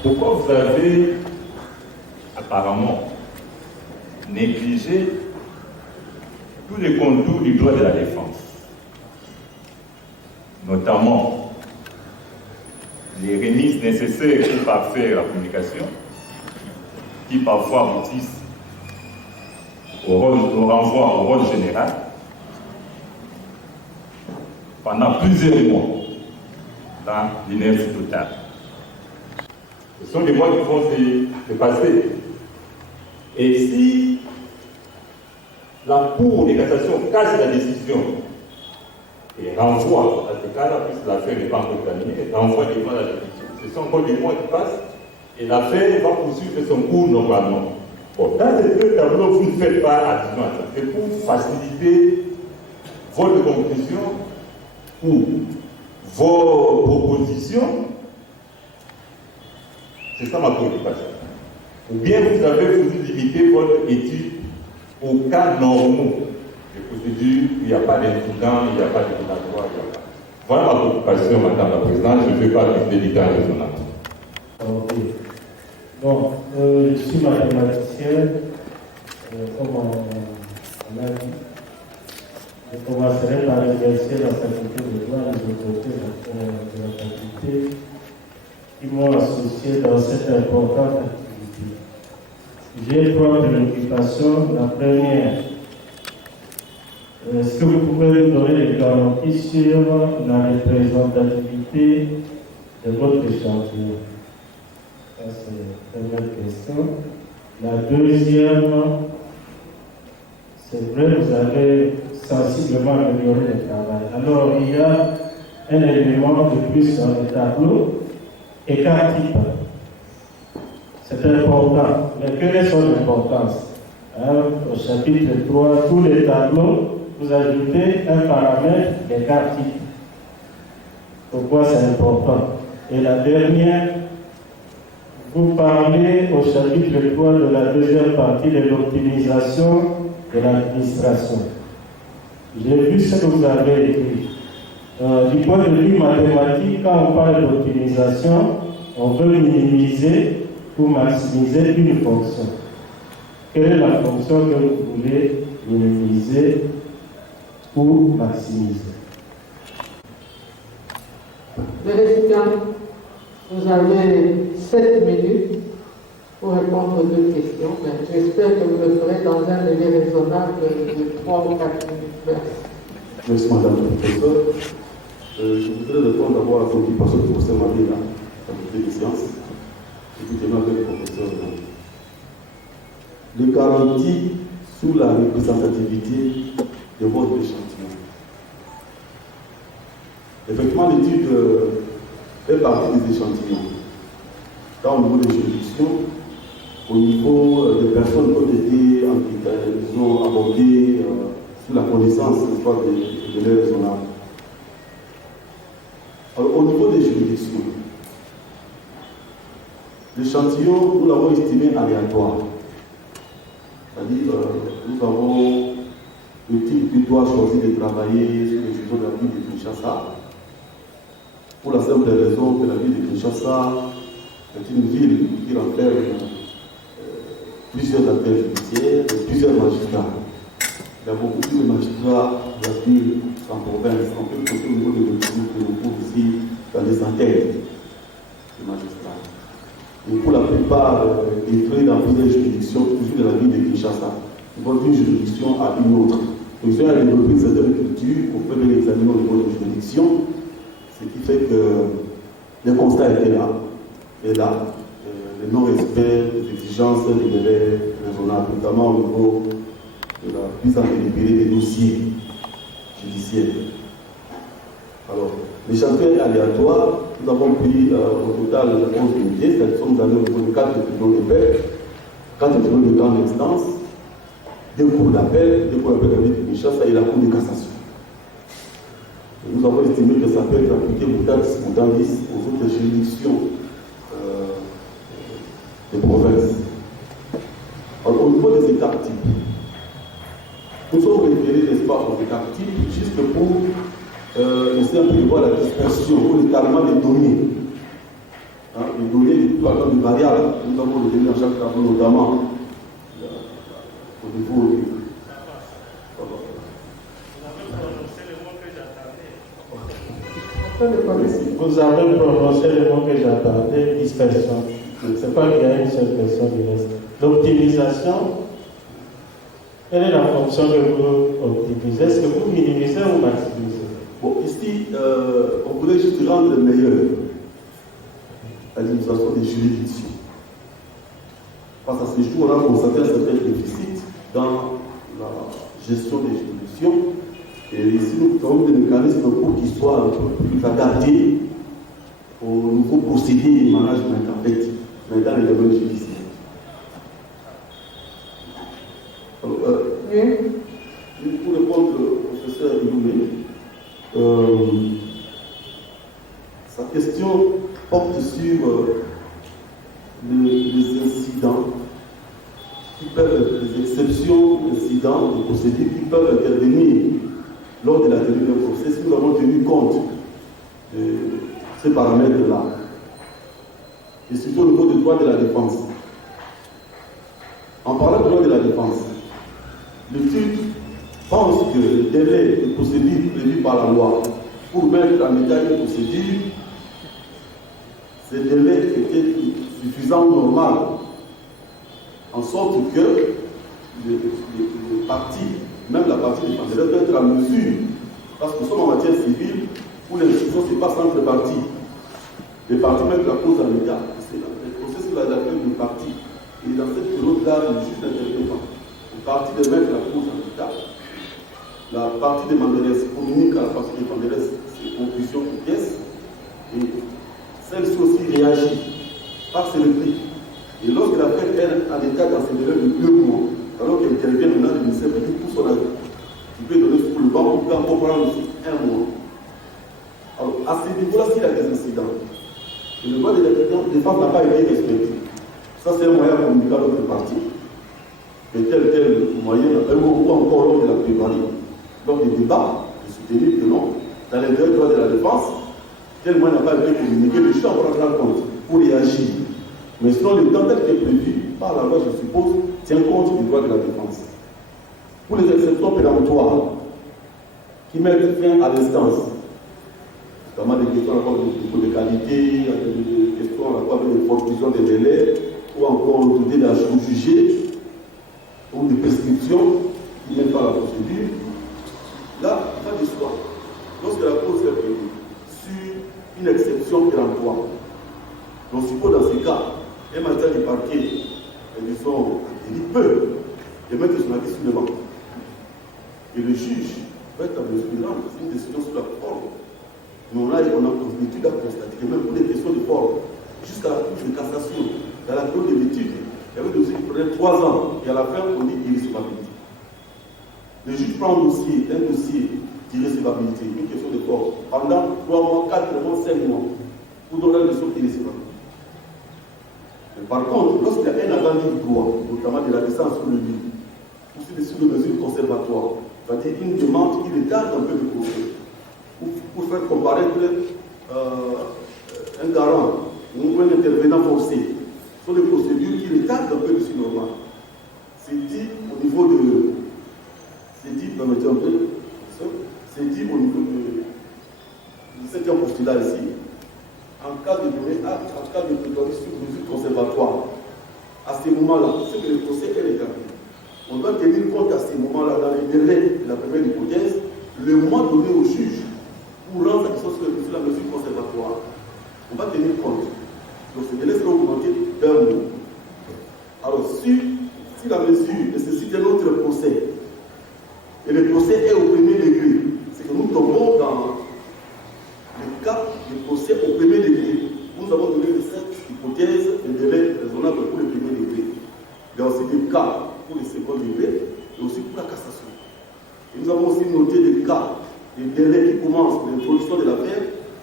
pourquoi vous avez apparemment négligé tous les contours du droit de la défense, notamment les remises nécessaires pour parfaire la communication, qui parfois aboutissent au renvoi au rôle général pendant plusieurs mois dans l'inertie totale. Ce sont des mois qui vont se passer. Et si la Cour de cassation casse la décision et renvoie, à ce cas-là, puisque l'affaire n'est pas encore terminée, renvoie devant la juridiction, ce sont encore des mois qui passent et l'affaire va poursuivre son cours normalement. Bon, dans ces deux tableaux, vous ne faites pas attention à ça. C'est pour faciliter votre conclusion ou vos propositions. C'est ça ma préoccupation. Ou bien vous avez voulu limiter votre étude aux cas normaux de procédure, il n'y a pas d'incident, il n'y a pas de délatoire, il n'y a pas. Voilà ma préoccupation, Madame la Présidente, je ne fais pas plus délicat raisonnable. Ok. Bon, je suis mathématicien, comme on a dit. Je commencerai par exercer la faculté de droit des autorités de la faculté qui m'ont associé dans cette importante activité. J'ai trois préoccupations. La première, est-ce que vous pouvez nous donner des garanties sur la représentativité de votre échantillon? Ça, c'est la première question. La deuxième, c'est vrai, vous avez sensiblement amélioré le travail. Alors, il y a un élément de plus dans le tableau, écart type. C'est important. Mais quelle est son importance? Au chapitre 3, tous les tableaux, vous ajoutez un paramètre d'écart type. Pourquoi c'est important? Et la dernière, vous parlez au chapitre 3 de la deuxième partie de l'optimisation de l'administration. J'ai vu ce que vous avez écrit. Du point de vue mathématique, quand on parle d'optimisation, on veut minimiser ou maximiser une fonction. Quelle est la fonction que vous voulez minimiser ou maximiser? Les récipients, vous avez 7 minutes pour répondre aux deux questions. J'espère que vous le ferez dans un délai raisonnable de 3 ou 4 minutes. Merci Madame la Professeure. Je voudrais répondre d'abord à la préoccupation du professeur Marie, la faculté des sciences, et puis demain avec le professeur. Les garanties sur la représentativité de votre échantillon. Effectivement, l'étude fait partie des échantillons. Dans au niveau des juridictions, au niveau des personnes qui ont été disons, abordées sur la connaissance de l'air raisonnable. Alors, au niveau des juridictions, l'échantillon, nous l'avons estimé aléatoire. C'est-à-dire, nous avons le type qui doit choisir de travailler sur les juridictions de la ville de Kinshasa. Pour la simple raison que la ville de Kinshasa est une ville qui renferme plusieurs acteurs judiciaires et plusieurs magistrats. Il y a beaucoup plus de magistrats de la ville en province, en quelque sorte au niveau de l'Église que l'on trouve ici dans les centaines de magistrats. Et pour la plupart, ils travaillent dans plusieurs juridictions, toujours de la ville de Kinshasa. Ils vont d'une juridiction à une autre. Donc, ils ont développé une certaine culture pour faire des examens au niveau de juridiction, ce qui fait que le constat était là. Et là, le non-respect des exigences des délais raisonnables, notamment au niveau de la prise en délibéré des dossiers judiciaires. Alors, l'échantillon est aléatoire. Nous avons pris au total 11 unités, c'est-à-dire que nous allons au niveau de 4 tribunaux de paix. Quand il y a de grande instance, deux cours d'appel de Kinshasa et la Cour de cassation. Nous avons estimé que ça peut être appliqué montant 10 aux autres juridictions des provinces. Alors, au niveau des états types, nous sommes référés, n'est-ce pas, aux états types, juste pour essayer un peu de voir la dispersion ou l'étalement des données. Hein, les données, tout à l'heure de variables, nous avons les données dans chaque tableau, notamment au niveau du. Vous avez prononcé le mot que j'attendais, dispersion. C'est pas qu'il y a une seule personne qui reste. L'optimisation, quelle est la fonction que vous optimisez? Est-ce que vous minimisez ou maximisez? Bon, ici, on voulait juste rendre meilleur l'administration des juridictions. Parce qu'à ce jour, on a constaté un certain déficit dans la gestion des juridictions. Et ici, nous avons des mécanismes pour qu'ils soient un peu plus adaptés aux nouveaux procédés de management en fait, mais dans les domaines judiciaires. Alors, pour répondre au professeur Iloumé, sa question porte sur les incidents qui peuvent, les exceptions d'incidents, de procédures qui peuvent intervenir lors de la tenue d'un procès. Si nous avons tenu compte de ces paramètres-là, et surtout au niveau du droit de la défense. En parlant du droit de la défense, l'étude pense que le délai de procédure prévu par la loi pour mettre en état une procédure, ces délais étaient suffisants ou normal, en sorte que les parties, même la partie défensive, doit être en mesure, parce que nous sommes en matière civile où l'instruction se passe entre les parties. Les parties mettent la cause en état, c'est le processus de l'accueil des parties. Et dans cette période-là, le juge n'intervient pas. Les parties de mettre la cause en état. La partie demanderesse communique à la partie demanderesse ses conclusions ou pièces, et celle-ci aussi réagit par ses répliques. Et lorsque l'affaire est en état dans ses délais de 2 mois, alors qu'elle intervient maintenant, le ministère peut tout son avis. Tu peux donner sur le banc, ou peut encore prendre aussi 1 mois. Alors, à ce niveau-là, s'il y a des incidents, et le droit de défense n'a pas été respecté. Ça, c'est un moyen de communiquer à l'autre partie. Et tel moyen, ou encore lors de la plaidoirie, lors des débats, de soutenir que non, dans l'intérêt du droit de la défense, tel moyen n'a pas été communiqué, le juge en prendra compte pour réagir. Mais sinon, le temps tel qu'est prévu par la loi, je suppose, tient compte du droit de la défense. Pour les exceptions péremptoires qui mettent fin à l'instance, notamment des questions à rapport de qualité, des questions à rapport avec les fortifications des délais, ou encore l'autorité de la chose jugée, ou des prescriptions qui mettent pas la procédure, là, pas de soi. Lorsque la cause est prévue sur une exception péremptoire, on suppose dans ces cas, un magistrat du parquet, disons, il peut mettre son avis sur le banc. Et le juge va être en mesure de rendre une décision sur la forme. Mais on a l'étude à constater que même pour les questions de forme, jusqu'à la Cour de cassation, dans la période de l'étude, il y avait des dossiers qui prenaient 3 ans, et à la fin, on dit irrecevabilité. Le juge prend un dossier d'irrecevabilité, une question de forme, pendant 3 mois, 4 mois, 5 mois, pour donner une leçon d'irrecevabilité. Par contre, lorsqu'il y a un agent du droit, notamment de la distance sur le lit, ou sur des mesures conservatoires, c'est-à-dire une demande qui retarde un peu le procès, pour faire comparaître un garant ou un intervenant forcé, sont des procédures qui retardent un peu le normal. C'est dit au niveau de. C'est dit, permettez un peu, c'est dit au niveau de 7e postulat ici. En cas de plaidoirie sur mesure conservatoire, à ce moment-là, ce que le procès est rétabli, on doit tenir compte à ce moment-là, dans les délais de la première hypothèse, le mois donné au juge pour rendre la question sur la mesure conservatoire. On va tenir compte. Donc ce délai sera augmenté d'un mois. Alors si la mesure nécessite un autre procès, et le procès est au premier degré, c'est que nous tombons dans le cas du procès au premier degré. Nous avons donné cette hypothèse de délai raisonnable pour le premier degré. Dans ce des cas pour les second degrés et aussi pour la cassation. Et nous avons aussi noté des cas, des délais qui commencent de l'introduction de l'affaire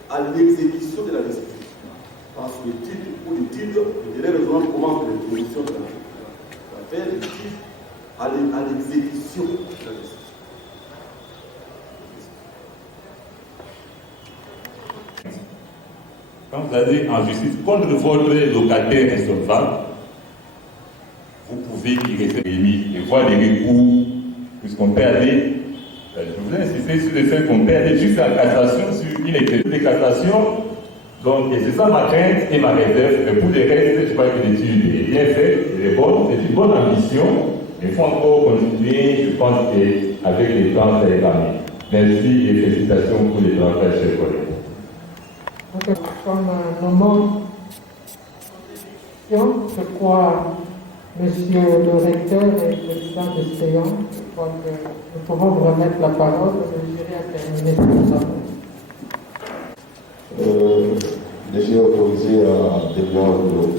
à l'exécution de la décision. Parce que le titre ou le titre, le délai raisonnable commence de l'introduction de l'affaire, le titre à l'exécution de la décision. Quand vous allez en justice contre votre locataire insolvable, vous pouvez y rester émis et voir les recours, puisqu'on peut aller, je voulais insister sur le fait qu'on peut aller jusqu'à la cassation sur une écriture de cassation. Donc, et c'est ça ma crainte et ma réserve. Mais pour les restes, je crois que l'étude est bien faite, elle est bonne, c'est une bonne ambition. Il faut encore continuer, je pense qu'avec les temps, ça est gagné. Merci et félicitations pour les travail, chers collègues. Comme nos membres, je crois, Monsieur le recteur et le président de séance, je crois que nous pouvons vous remettre la parole. Le jury a terminé tout ça. Déjà autorisé à déboire le boulot.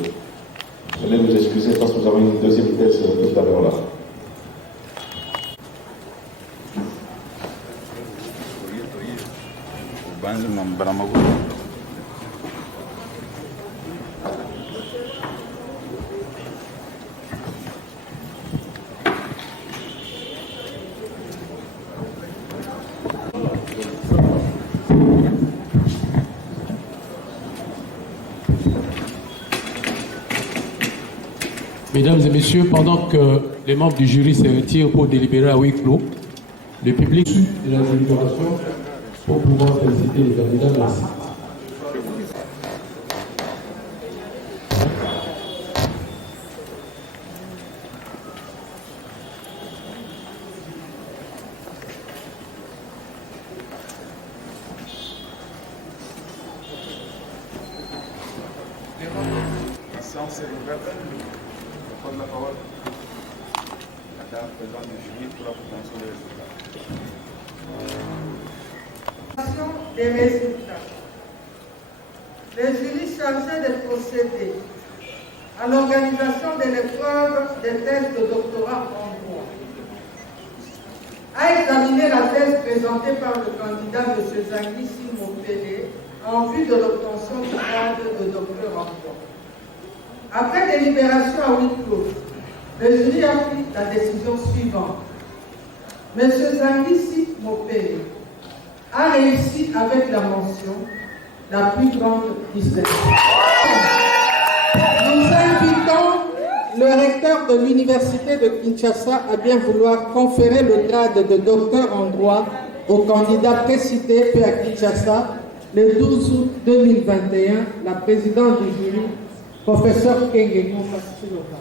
Je vais nous excuser parce que nous avons une deuxième thèse tout à l'heure là. Mesdames et messieurs, pendant que les membres du jury se retirent pour délibérer à huis clos, le public suit de la délibération pour pouvoir féliciter les candidats. Merci. La séance est ouverte. Je prends la parole. Madame la présidente du jury pour la présentation des résultats. Des résultats. Le jury chargé de procéder à l'organisation de l'épreuve des thèses de doctorat en droit a examiné la thèse présentée par le candidat M. Zangisi Mopele en vue de l'obtention du grade de docteur en droit. Après délibération à huis clos, le jury a pris la décision suivante. M. Zangisi Mopele a réussi avec la mention la plus grande distinction. Nous invitons le recteur de l'Université de Kinshasa à bien vouloir conférer le grade de docteur en droit au candidat précité fait à Kinshasa le 12 août 2021, la présidente du jury, professeur Kenge Mofasiloka.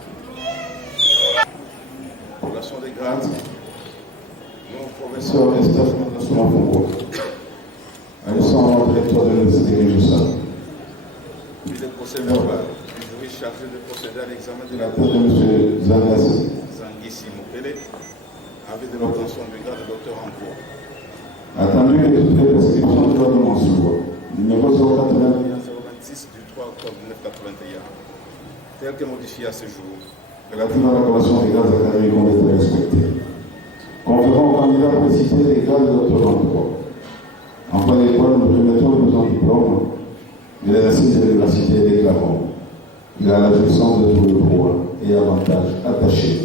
Collation des grades. Mon professeur Estaf Manassouma Fongo. Alexandre, directeur de l'Université de Kinshasa. Puis le procès verbal. Le jury chargé de procéder à l'examen de la thèse de M. Zangisi Mopele avec de l'obtention du grade de docteur en droit. Attendu que toutes les prescriptions de l'ordonnance numéro 026 du 3 octobre 1981, tel que modifié à ce jour, relative à l'approbation des grades académiques ont été respectés. Conférant au candidat précité des grades de doctorat en droit. En fin d'école, nous remettons le présent diplôme de l'exercice de l'université et déclarons qu'il a la jouissance de tout le droit et avantages attachés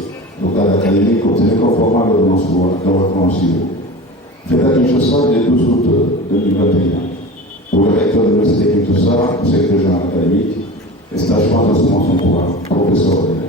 au cadre académique obtenu conformément à l'ordonnance loi dans votre consul. Fait à Kinshasa le 12 août 2021. Pour le recteur de l'Université de Kinshasa, le secrétaire général académique, et stagiaire de son pouvoir, professeur ordinaire.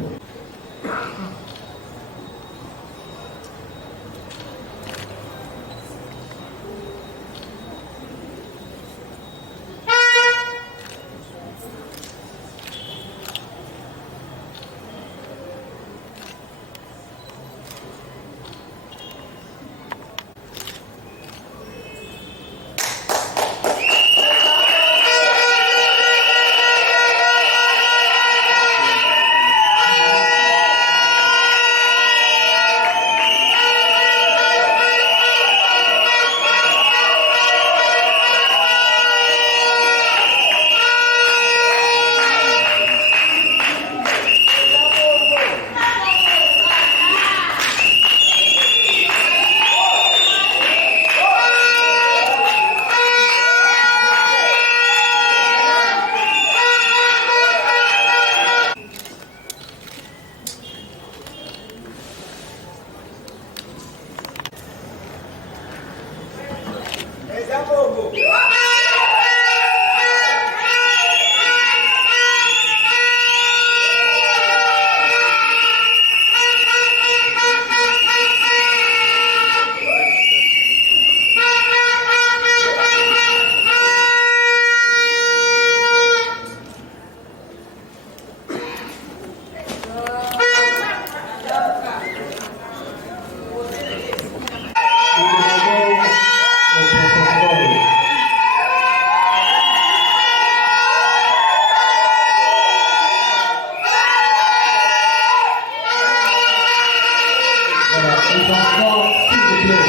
enfants, s'il vous plaît,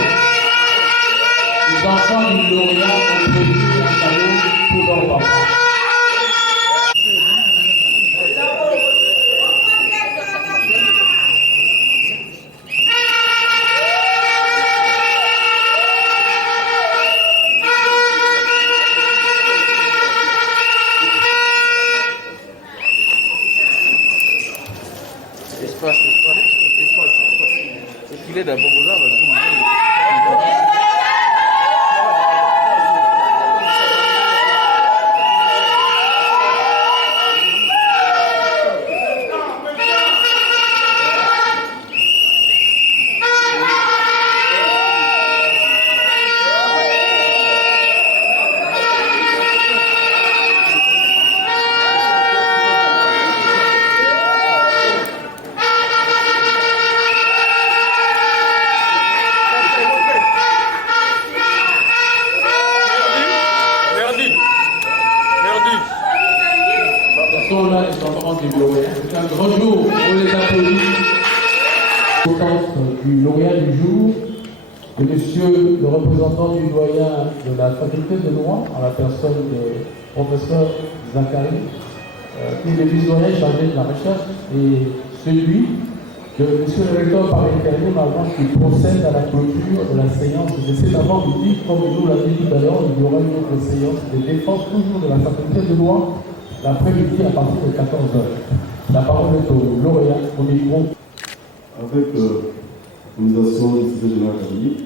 les enfants du lauréat ont prévu un cadeau pour leur papa. C'est un grand jour, on les applaudit. Du lauréat du jour, et monsieur le représentant du doyen de la faculté de droit, en la personne du professeur Zachary, qui est le vice-doyen chargé de la recherche, et celui que monsieur le recteur par intérim avant qu'il procède à la clôture de la séance. J'essaie d'abord de dire, comme nous l'avons dit tout à l'heure, il y aura une autre séance de défense toujours de la faculté de droit l'après-midi à partir de 14h. La parole est au lauréat, au micro. Avec l'organisation du Cité général académique,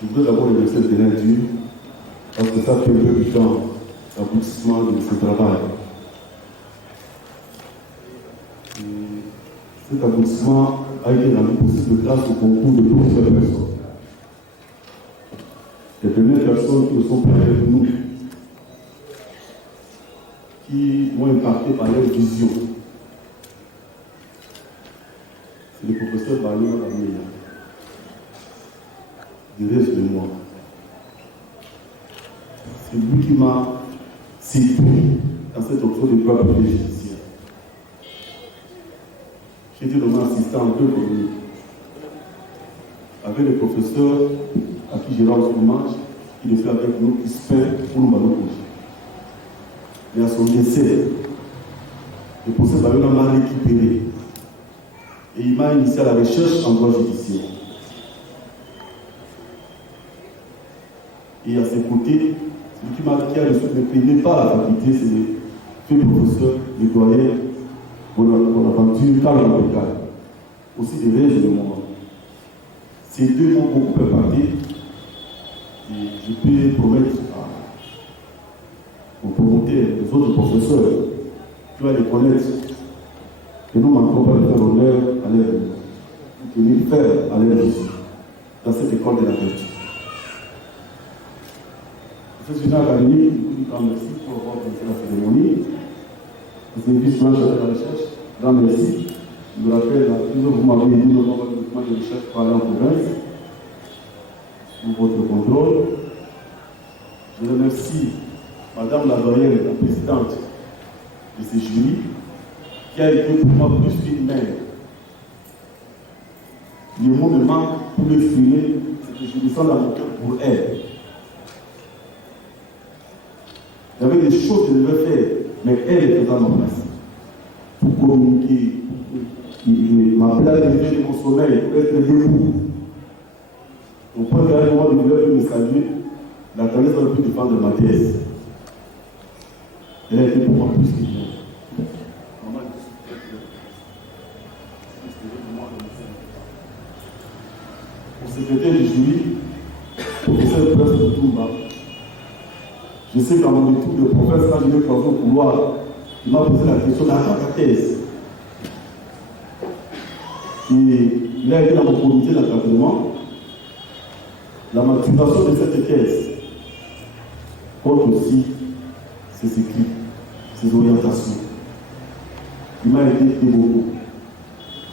je voudrais d'abord remercier le Ténèdure parce que ça fait un peu du temps l'aboutissement de ce travail. Et cet aboutissement a été rendu possible grâce au concours de plusieurs personnes. Les premières personnes qui sont prêtes avec nous, qui m'ont impacté par leur vision. C'est le professeur Bayouna Bameya. Il reste de moi. C'est lui qui m'a séduit dans cette option de droit privé judiciaire. J'ai été nommé assistant en 2 communes. Avec le professeur à qui j'ai rendu hommage, il est fait avec nous, qui se fait pour nous balonger. Et à son décès, le professeur Bayouna m'a récupéré. Et il m'a initié à la recherche en droit judiciaire. Et à ses côtés, celui qui a reçu le prix n'est pas à la faculté, c'est le professeur, le doyen Bonaventure Carl Mapekal. Aussi des rêves de moi. Ces deux m'ont beaucoup impacté. Et je peux promettre aux volontaires, aux autres professeurs, qui vont les connaître, que nous ne manquons pas de faire honneur à leur vie, que nous faire à leur vie, dans cette école de la vertu. Le général académique, grand merci pour avoir organisé la cérémonie. Les vice-doyen de la recherche, grand merci. Je me rappelle, vous m'avez dit le document de recherche pour aller en province, pour votre contrôle. Je remercie Madame la doyenne, la présidente de ce jury, qui a été pour moi plus qu'une mère. Le mot me manque pour l'exprimer, c'est que je me sens dans mon cœur pour elle. Il y avait des choses que je devais faire, mais elle était dans ma place. Pour communiquer, m'appeler à lever de mon sommeil, pour être debout. Au point qu'à un moment de douleur, il me saluer, la tendance aurait pu défendre ma thèse. Elle a été pour moi plus qu'une mère. Au secrétaire du jury, professeur Prince de Toumba, je sais qu'à mon retour de professeur, quand je l'ai croisé au couloir, il m'a posé la question de la thèse. Et il a été dans mon comité d'encadrement. La maturation de cette thèse compte aussi ses écrits, ses orientations. Il m'a aidé beaucoup.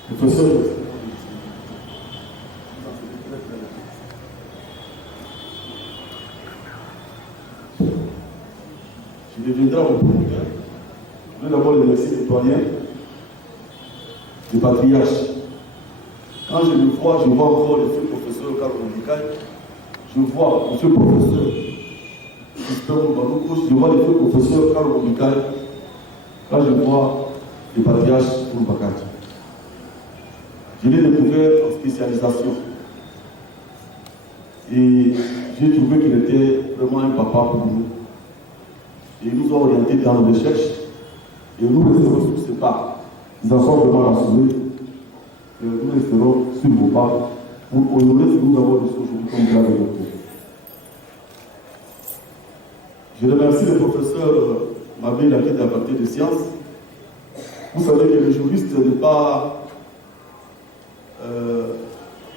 Professeur, je reviendrai au promoteur. Je vais d'abord remercier les doyens, les patriarches, Quand je le vois, je vois encore le feu professeur Carlo Moulikai, je vois le feu professeur je vois le feu professeur Carlo Moulikai, là je vois le patriarche Kouroubakati. Je l'ai découvert en spécialisation. Et j'ai trouvé qu'il était vraiment un papa pour nous. Et il nous a orientés dans nos recherches. Et nous resterons sur ses pas. Ils en sont vraiment rassurés. Nous resterons sur vos pas pour honorer ce que nous avons reçu aujourd'hui comme grave docteur. Je remercie le professeur Mabé Laki de la faculté des sciences. Vous savez que le juriste n'est pas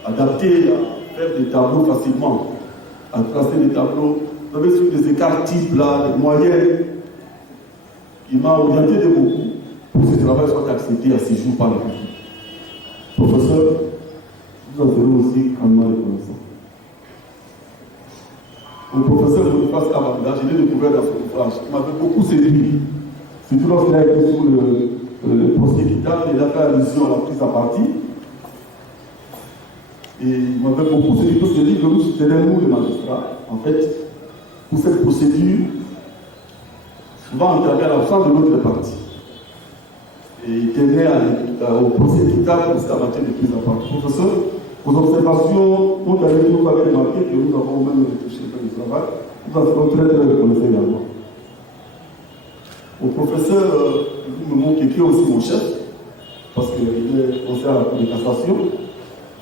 adapté à faire des tableaux facilement, à tracer des tableaux. Vous savez, sur des écarts types, là, les moyennes, il m'a orienté de beaucoup pour que ce travail soit accepté à 6 jours par le public. Professeur, vous en serez aussi grandement reconnaissant. Le professeur Boniface Kabanda, je l'ai découvert dans son ouvrage, il m'avait beaucoup séduit. Surtout lorsqu'il a été sur le procès vital, il a fait allusion à la prise à partie. Et il m'avait beaucoup séduit parce qu'il dit que nous soutenons les magistrats. En fait, pour cette procédure, souvent intervient l'absence de l'autre partie. Et il tenait au procès vital pour cette matière de prise à partie. Professeur, vos observations, nous avez remarqué que nous avons même retouché le travail. Nous en serons très reconnaissants également. Au professeur Moumou qui est aussi mon chef, parce qu'il est conseiller à la Cour de cassation,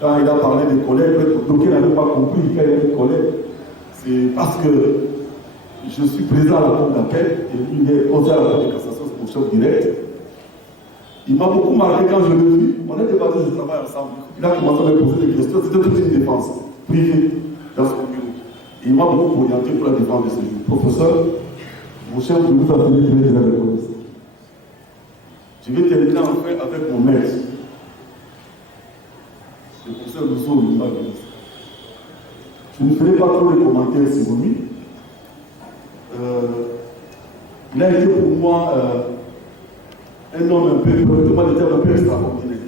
quand il a parlé des collègues, d'aucuns n'avaient pas compris qu'il y avait des collègues. C'est parce que je suis présent à la Cour d'appel et il est conseiller à la Cour de cassation, c'est mon chef direct. Il m'a beaucoup marqué quand je l'ai vu. On a débattu ce travail ensemble. Il a commencé à me poser des questions. C'était toute une défense privée dans son bureau. Et il m'a beaucoup orienté pour la défense de ce jour. Professeur, mon chef, je vous appelle très reconnaissant. Je vais terminer en fait avec mon maître. Le professeur Rousseau Lumba. Je ne ferai pas trop les commentaires sur lui. Il a été pour moi un homme un peu, permettez-moi de dire un peu extraordinaire.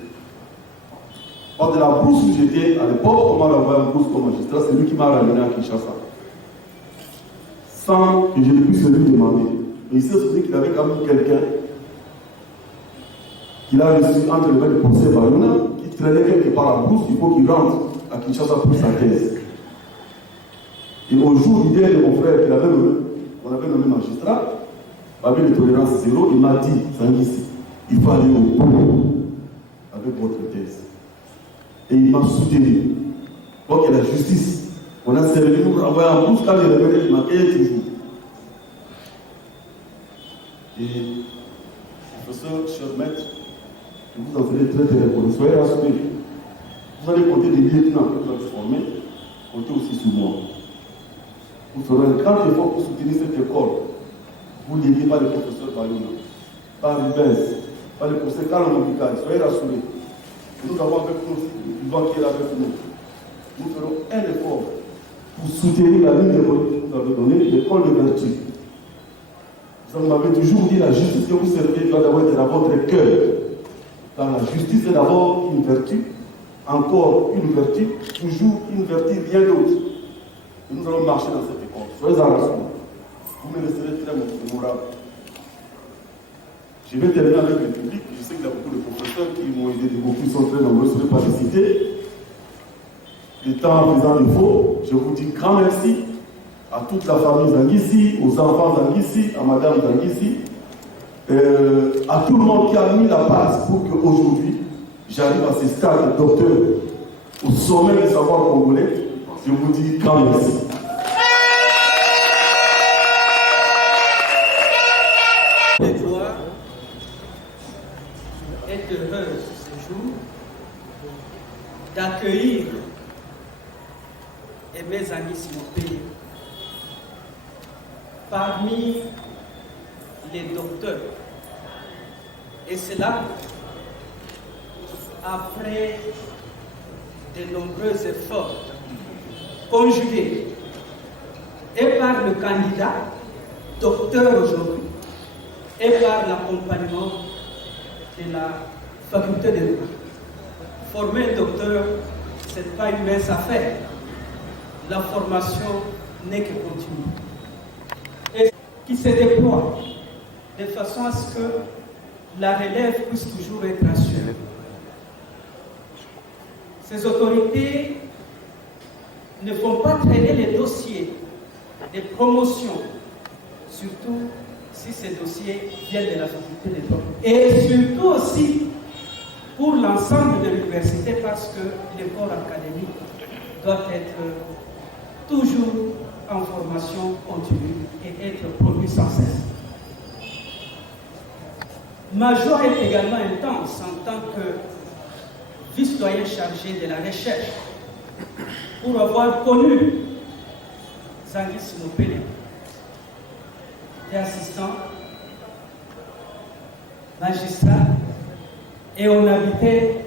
Par de la bourse où j'étais, à l'époque, on m'a envoyé en bourse comme magistrat, c'est lui qui m'a ramené à Kinshasa. Sans que je ne puisse lui demander. Mais il s'est souvenu qu'il avait quand même quelqu'un qu'il a reçu entre les mains du conseil Bayona, qui traînait quelque part à bourse, il faut qu'il rentre à Kinshasa pour sa thèse. Et au jour du dernier de mon frère, on avait nommé magistrat, avec une tolérance zéro, il m'a dit, Sanguissi, il faut aller au bout avec votre thèse. Et il m'a soutenu. Donc, il y a la justice. On a servi, nous renvoyé en bourse, quand il revenait, il m'accueillait toujours. Et, professeur, cher maître, vous en serez très reconnaissant. Soyez rassurés. Vous allez compter des lieutenants que vous avez formés, comptez aussi sur moi. Vous ferez un grand effort pour soutenir cette école. Vous ne liez pas le professeur Bayona, pas Rubens, pas le professeur Carlo Moulikai. Soyez rassurés. Nous avons avec nous le vivant qui est là avec nous. Nous ferons un effort pour soutenir la ligne de vote que vous avez donnée, l'école de vertu. Vous m'avez toujours dit la justice que vous servez doit d'abord être dans votre cœur. Dans la justice, c'est d'abord une vertu, encore une vertu, toujours une vertu, rien d'autre. Et nous allons marcher dans cette école. Soyez en rassurés. Vous me laisserez très mémorable. Je vais terminer avec le public. Je sais qu'il y a beaucoup de professeurs qui m'ont aidé, beaucoup qui sont très nombreux, je ne vais pas les citer. Le temps faisant défaut, je vous dis grand merci à toute la famille Zanguissi, aux enfants Zanguissi, à madame Zanguissi, à tout le monde qui a mis la base pour qu'aujourd'hui, j'arrive à ce stade de docteur, au sommet du savoir congolais. Je vous dis grand merci. Est heureuse ce jour d'accueillir Aimé Zanguissi Mopé parmi les docteurs. Et cela après de nombreux efforts conjugués et par le candidat, docteur aujourd'hui, et par l'accompagnement de la faculté de droit. former un docteur, ce n'est pas une mince affaire. La formation n'est que continue. Et qui se déploie de façon à ce que la relève puisse toujours être assurée. Ces autorités ne font pas traîner les dossiers de promotion, surtout si ces dossiers viennent de la faculté des droits. Et surtout aussi pour l'ensemble de l'université, parce que l'effort académique doit être toujours en formation continue et être produit sans cesse. Ma joie est également intense en tant que vice-doyen chargé de la recherche pour avoir connu Zangis Mopele, assistant, magistrat, et on habitait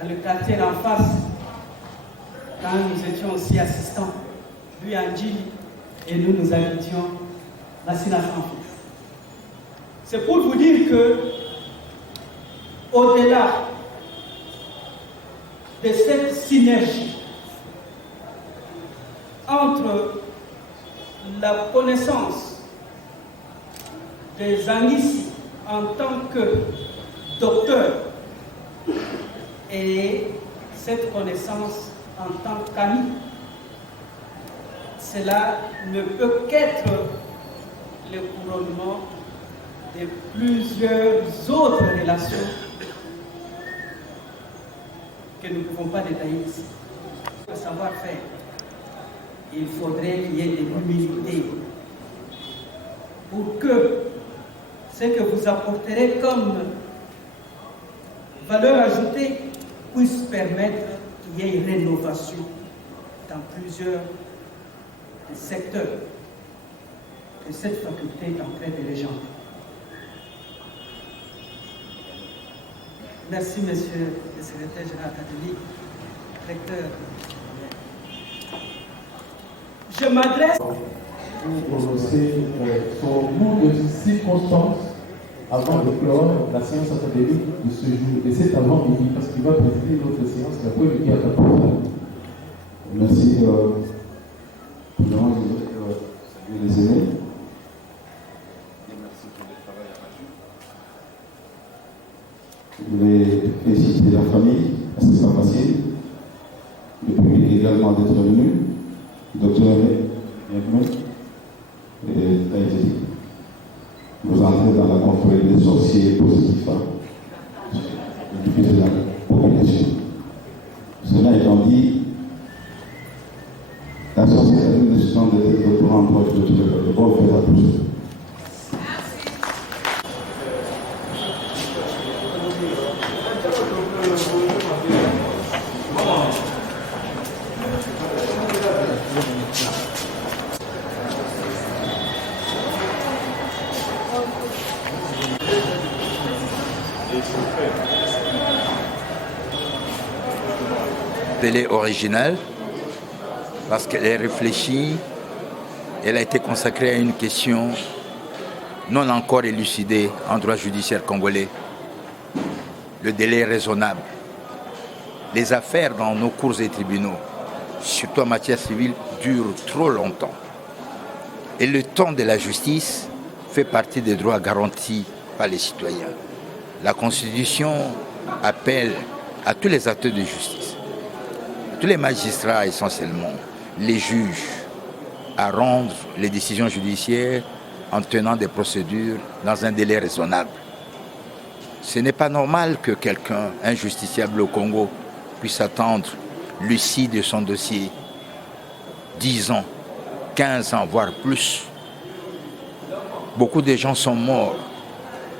dans le quartier en face quand nous étions aussi assistants, lui en Djili, et nous habitions Massina Sanfou. C'est pour vous dire que, au-delà de cette synergie entre la connaissance des Angis en tant que docteur et cette connaissance en tant qu'ami, cela ne peut qu'être le couronnement de plusieurs autres relations que nous ne pouvons pas détailler ici. Le savoir-faire, il faudrait qu'il y ait de l'humilité pour que ce que vous apporterez comme valeur ajoutée puisse permettre qu'il y ait une rénovation dans plusieurs secteurs que cette faculté est en train de légender. Merci, monsieur le secrétaire général académique, recteur. Je m'adresse. Pour prononcer son mot de circonstance avant de clore la séance académique de ce jour, de cet avant-midi, parce qu'il va présider notre séance, la première qui a parlé. Merci, les aînés. Je voulais féliciter la famille, c'est pas facile. Le public également d'être venu. Docteur, bienvenue. Et vous entrez dans la confrérie des sorciers positifs de la population. Cela étant dit, la sorcière a une décision de prendre de bonnes faire à tous. Elle est originale parce qu'elle est réfléchie, elle a été consacrée à une question non encore élucidée en droit judiciaire congolais, le délai raisonnable. Les affaires dans nos cours et tribunaux, surtout en matière civile, durent trop longtemps. Et le temps de la justice fait partie des droits garantis par les citoyens. La Constitution appelle à tous les acteurs de justice, tous les magistrats essentiellement, les juges, à rendre les décisions judiciaires en tenant des procédures dans un délai raisonnable. Ce n'est pas normal que quelqu'un, un justiciable au Congo, puisse attendre lucide de son dossier 10 ans, 15 ans, voire plus. Beaucoup de gens sont morts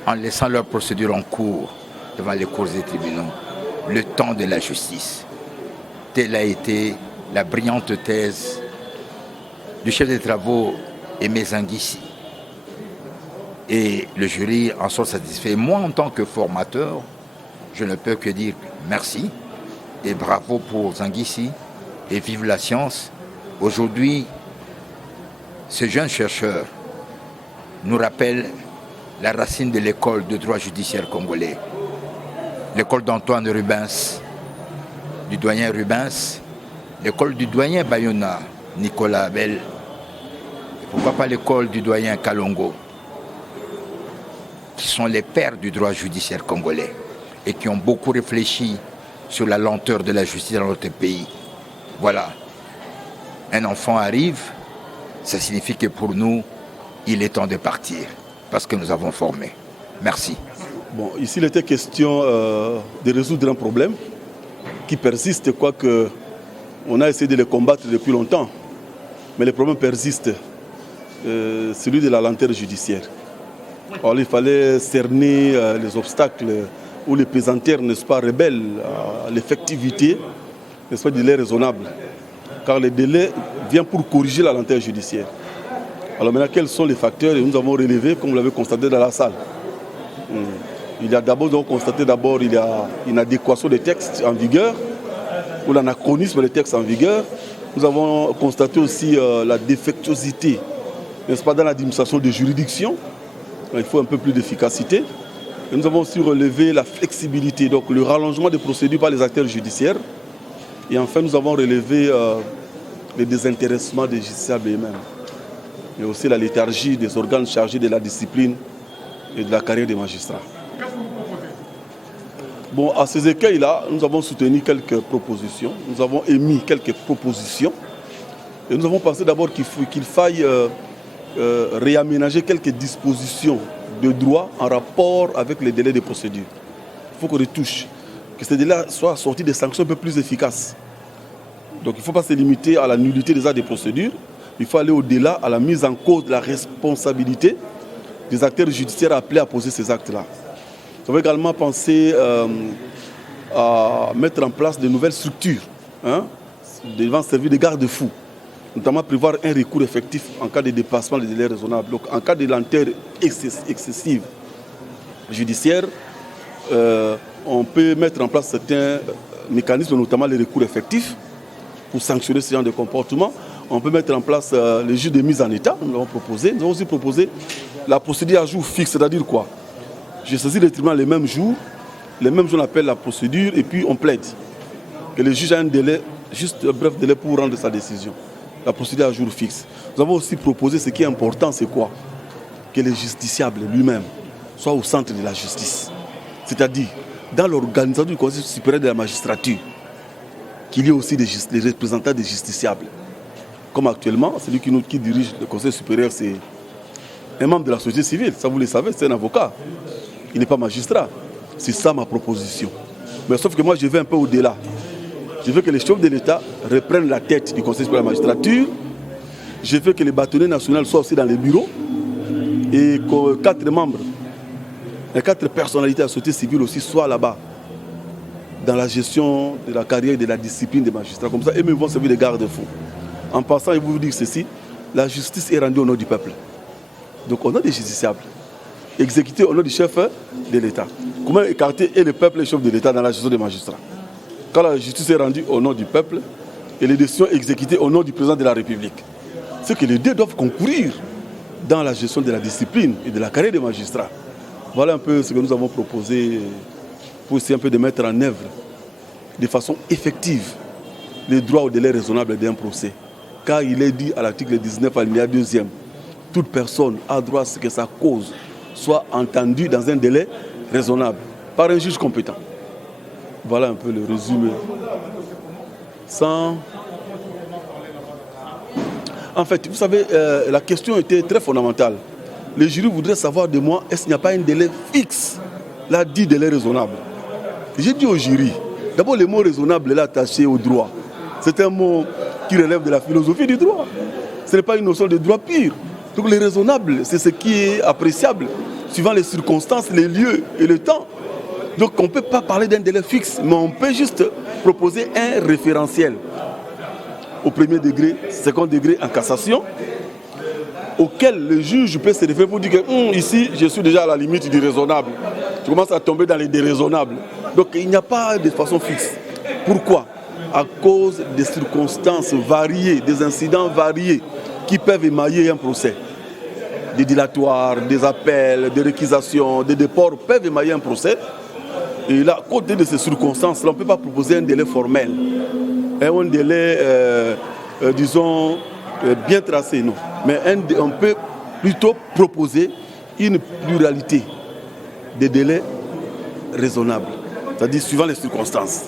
en laissant leur procédure en cours devant les cours et tribunaux. Le temps de la justice. Telle a été la brillante thèse du chef des travaux Aimé Zangisi. Et le jury en sort satisfait. Moi, en tant que formateur, je ne peux que dire merci et bravo pour Zangisi et vive la science. Aujourd'hui, ce jeune chercheur nous rappelle la racine de l'école de droit judiciaire congolais, l'école d'Antoine Rubens, du doyen Rubens, l'école du doyen Bayona, Nicolas Abel, et pourquoi pas l'école du doyen Kalongo, qui sont les pères du droit judiciaire congolais et qui ont beaucoup réfléchi sur la lenteur de la justice dans notre pays. Voilà. Un enfant arrive, ça signifie que pour nous, il est temps de partir, parce que nous avons formé. Merci. Bon, ici, il était question de résoudre un problème qui persiste, quoique on a essayé de le combattre depuis longtemps. Mais le problème persiste, celui de la lenteur judiciaire. Alors, il fallait cerner les obstacles ou les pesanteurs, n'est-ce pas, rebelles à l'effectivité, n'est-ce pas, du délai raisonnable. Car le délai vient pour corriger la lenteur judiciaire. Alors maintenant, quels sont les facteurs? Et nous avons relevé, comme vous l'avez constaté dans la salle. Il y a d'abord, il y a une adéquation des textes en vigueur, ou l'anachronisme des textes en vigueur. Nous avons constaté aussi la défectuosité, n'est-ce pas, dans l'administration des juridictions. Il faut un peu plus d'efficacité. Et nous avons aussi relevé la flexibilité, donc le rallongement des procédures par les acteurs judiciaires. Et enfin, nous avons relevé le désintéressement des justiciables eux-mêmes. Mais aussi la léthargie des organes chargés de la discipline et de la carrière des magistrats. Bon, à ces écueils-là, nous avons soutenu quelques propositions. Nous avons émis quelques propositions. Et nous avons pensé d'abord qu'il faille réaménager quelques dispositions de droit en rapport avec les délais de procédure. Il faut qu'on retouche, que ces délais soient sortis des sanctions un peu plus efficaces. Donc il ne faut pas se limiter à la nullité des actes de procédure. Il faut aller au-delà à la mise en cause de la responsabilité des acteurs judiciaires appelés à poser ces actes-là. Nous avons également pensé à mettre en place de nouvelles structures devant servir de garde-fous, notamment prévoir un recours effectif en cas de dépassement des délais raisonnables. Donc en cas de lenteur excessive judiciaire, on peut mettre en place certains mécanismes, notamment les recours effectifs, pour sanctionner ce genre de comportement. On peut mettre en place les juges de mise en état, nous l'avons proposé. Nous avons aussi proposé la procédure à jour fixe, c'est-à-dire quoi? Je saisis le tribunal les mêmes jours on appelle la procédure et puis on plaide. Que le juge a un délai, juste un bref délai pour rendre sa décision. La procédure à jour fixe. Nous avons aussi proposé ce qui est important, c'est quoi? Que le justiciable lui-même soit au centre de la justice. C'est-à-dire, dans l'organisation du Conseil supérieur de la magistrature, qu'il y ait aussi des représentants des justiciables. Comme actuellement, celui qui dirige le Conseil supérieur, c'est un membre de la société civile. Ça, vous le savez, c'est un avocat. Il n'est pas magistrat. C'est ça ma proposition. Mais sauf que moi, je vais un peu au-delà. Je veux que les chefs de l'État reprennent la tête du Conseil supérieur de la magistrature. Je veux que les bâtonniers nationaux soient aussi dans les bureaux. Et que 4 membres, les 4 personnalités de la société civile aussi soient là-bas. Dans la gestion de la carrière et de la discipline des magistrats. Comme ça, eux vont servir de garde-fous. En passant, je vais vous dire ceci, la justice est rendue au nom du peuple. Donc au nom des justiciables, exécuté au nom du chef de l'État. Comment écarter et le peuple et le chef de l'État dans la gestion des magistrats? Quand la justice est rendue au nom du peuple et les décisions exécutées au nom du président de la République, c'est que les deux doivent concourir dans la gestion de la discipline et de la carrière des magistrats. Voilà un peu ce que nous avons proposé pour essayer un peu de mettre en œuvre de façon effective les droits au délai raisonnable d'un procès. Car il est dit à l'article 19, alinéa 2e, toute personne a droit à ce que sa cause soit entendue dans un délai raisonnable par un juge compétent. Voilà un peu le résumé. En fait, vous savez, la question était très fondamentale. Le jury voudrait savoir de moi, est-ce qu'il n'y a pas un délai fixe, là, dit délai raisonnable? J'ai dit au jury, d'abord le mot raisonnable est attaché au droit. C'est un mot qui relève de la philosophie du droit. Ce n'est pas une notion de droit pur. Donc le raisonnable, c'est ce qui est appréciable, suivant les circonstances, les lieux et le temps. Donc on ne peut pas parler d'un délai fixe, mais on peut juste proposer un référentiel au premier degré, second degré en cassation, auquel le juge peut se référer pour dire que ici, je suis déjà à la limite du raisonnable. Je commence à tomber dans les déraisonnables. Donc il n'y a pas de façon fixe. Pourquoi? À cause des circonstances variées, des incidents variés qui peuvent émailler un procès. Des dilatoires, des appels, des réquisations, des déports peuvent émailler un procès. Et là, compte tenu de ces circonstances, on ne peut pas proposer un délai formel, un délai, disons, bien tracé, non. Mais on peut plutôt proposer une pluralité de délais raisonnables, c'est-à-dire suivant les circonstances.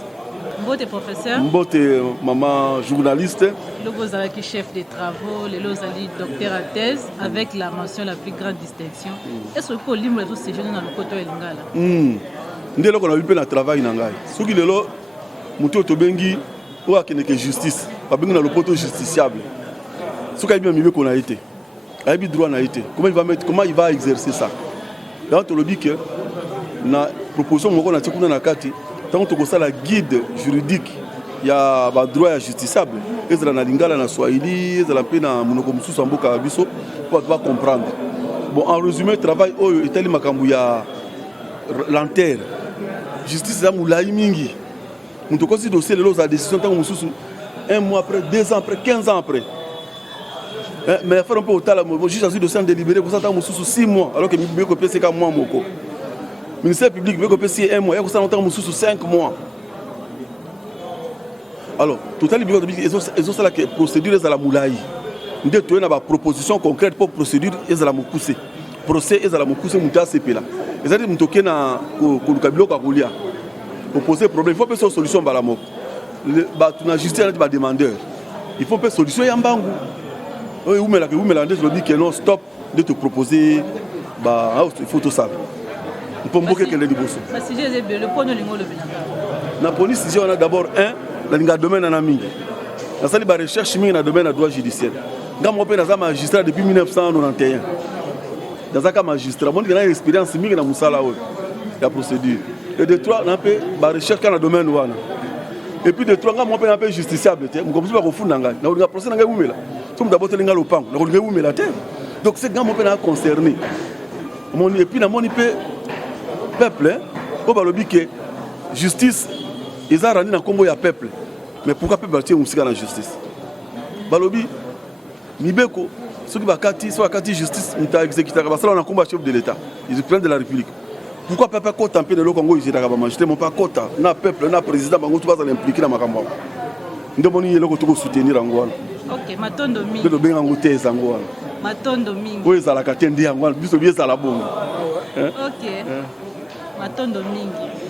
Mbote professeur. Mbote maman journaliste. Le Gozalaki chef des travaux, le Lozali docteur à thèse, avec la mention la plus grande distinction. Est-ce que vous avez tous ces jeunes dans le côté de l'Ingala? Ndé loko na bipe na travail na ngai. Soki lelo muto to bengi o akene ke justice, ba bengi na lopoto justiciable. Soki ayi mi ko na été. Ayi droit na été. Comment il va exercer ça? Dans to lobi que na proposition moko na tikuna na kati, tant to ko sala guide juridique ya ba droit ya justiciable. Ezala na lingala na Swahili, ezala pe na munoko mususu mboka biso pour pouvoir comprendre. Bon, en résumé, travail oyo etali makambu ya lanterne. Justice za moulayi mingi. Muto kosi dossier de la décision tant mususu 1 mois après, 2 ans après, 15 ans après. Mais faire un peu au tal, juge a su dossier délibéré pour ça tant mususu 6 mois alors que mi be copier c'est comme mois moko. Ministère public be copier 1 mois, et ça longtemps mususu 5 mois. Alors, total bilan de ils ont ça la procédure est à la moulayi. Ndé to na ba proposition concrète pour procédure est à la mokusse. Procès est à la mokusse muta CP là. C'est-à-dire que nous avons poser problème. Il faut faire une solution à la mort. Tu as justice à demandeur. Il faut faire une solution à Mbangu. Vous me dit que non, stop de te proposer. Il faut tout ça. Il faut que les déboursons. Dans la police, on a d'abord un domaine en ami. Dans la recherche, il y a un domaine de droit judiciaire. Quand je suis magistrat depuis 1991. Dans un cas magistrat, on a une expérience dans la procédure. Et de trois, on a fait la recherche dans le domaine. Et puis de trois, on a fait un peu justiciable. On commence à faire un procès dans le domaine. Comme d'abord, on a fait la terre. Donc c'est quand on a concerné. Et puis, on a fait peuple. On a dit que justice, ils ont rendu dans le Congo à peuple. Mais pourquoi le peuple a aussi dans la justice? Balobi, Mibeko. Ceux qui sont à justice, on a exécuté. On a combattu chef de l'État. Ils sont pleins de la République. Pourquoi le peuple a tempé de l'eau Congo? Ils étaient à majorité. Mon pas quota. Na peuple, na président, tu vas l'impliquer dans ma campagne. Nous devons y soutenir Angola. Ok, Matondo Mingi. Nous devons engoter Angola. Matondo Mingi. Oui, ça la catène d'Angola. Nous sommes bien à la bombe. Ok. Matondo Mingi.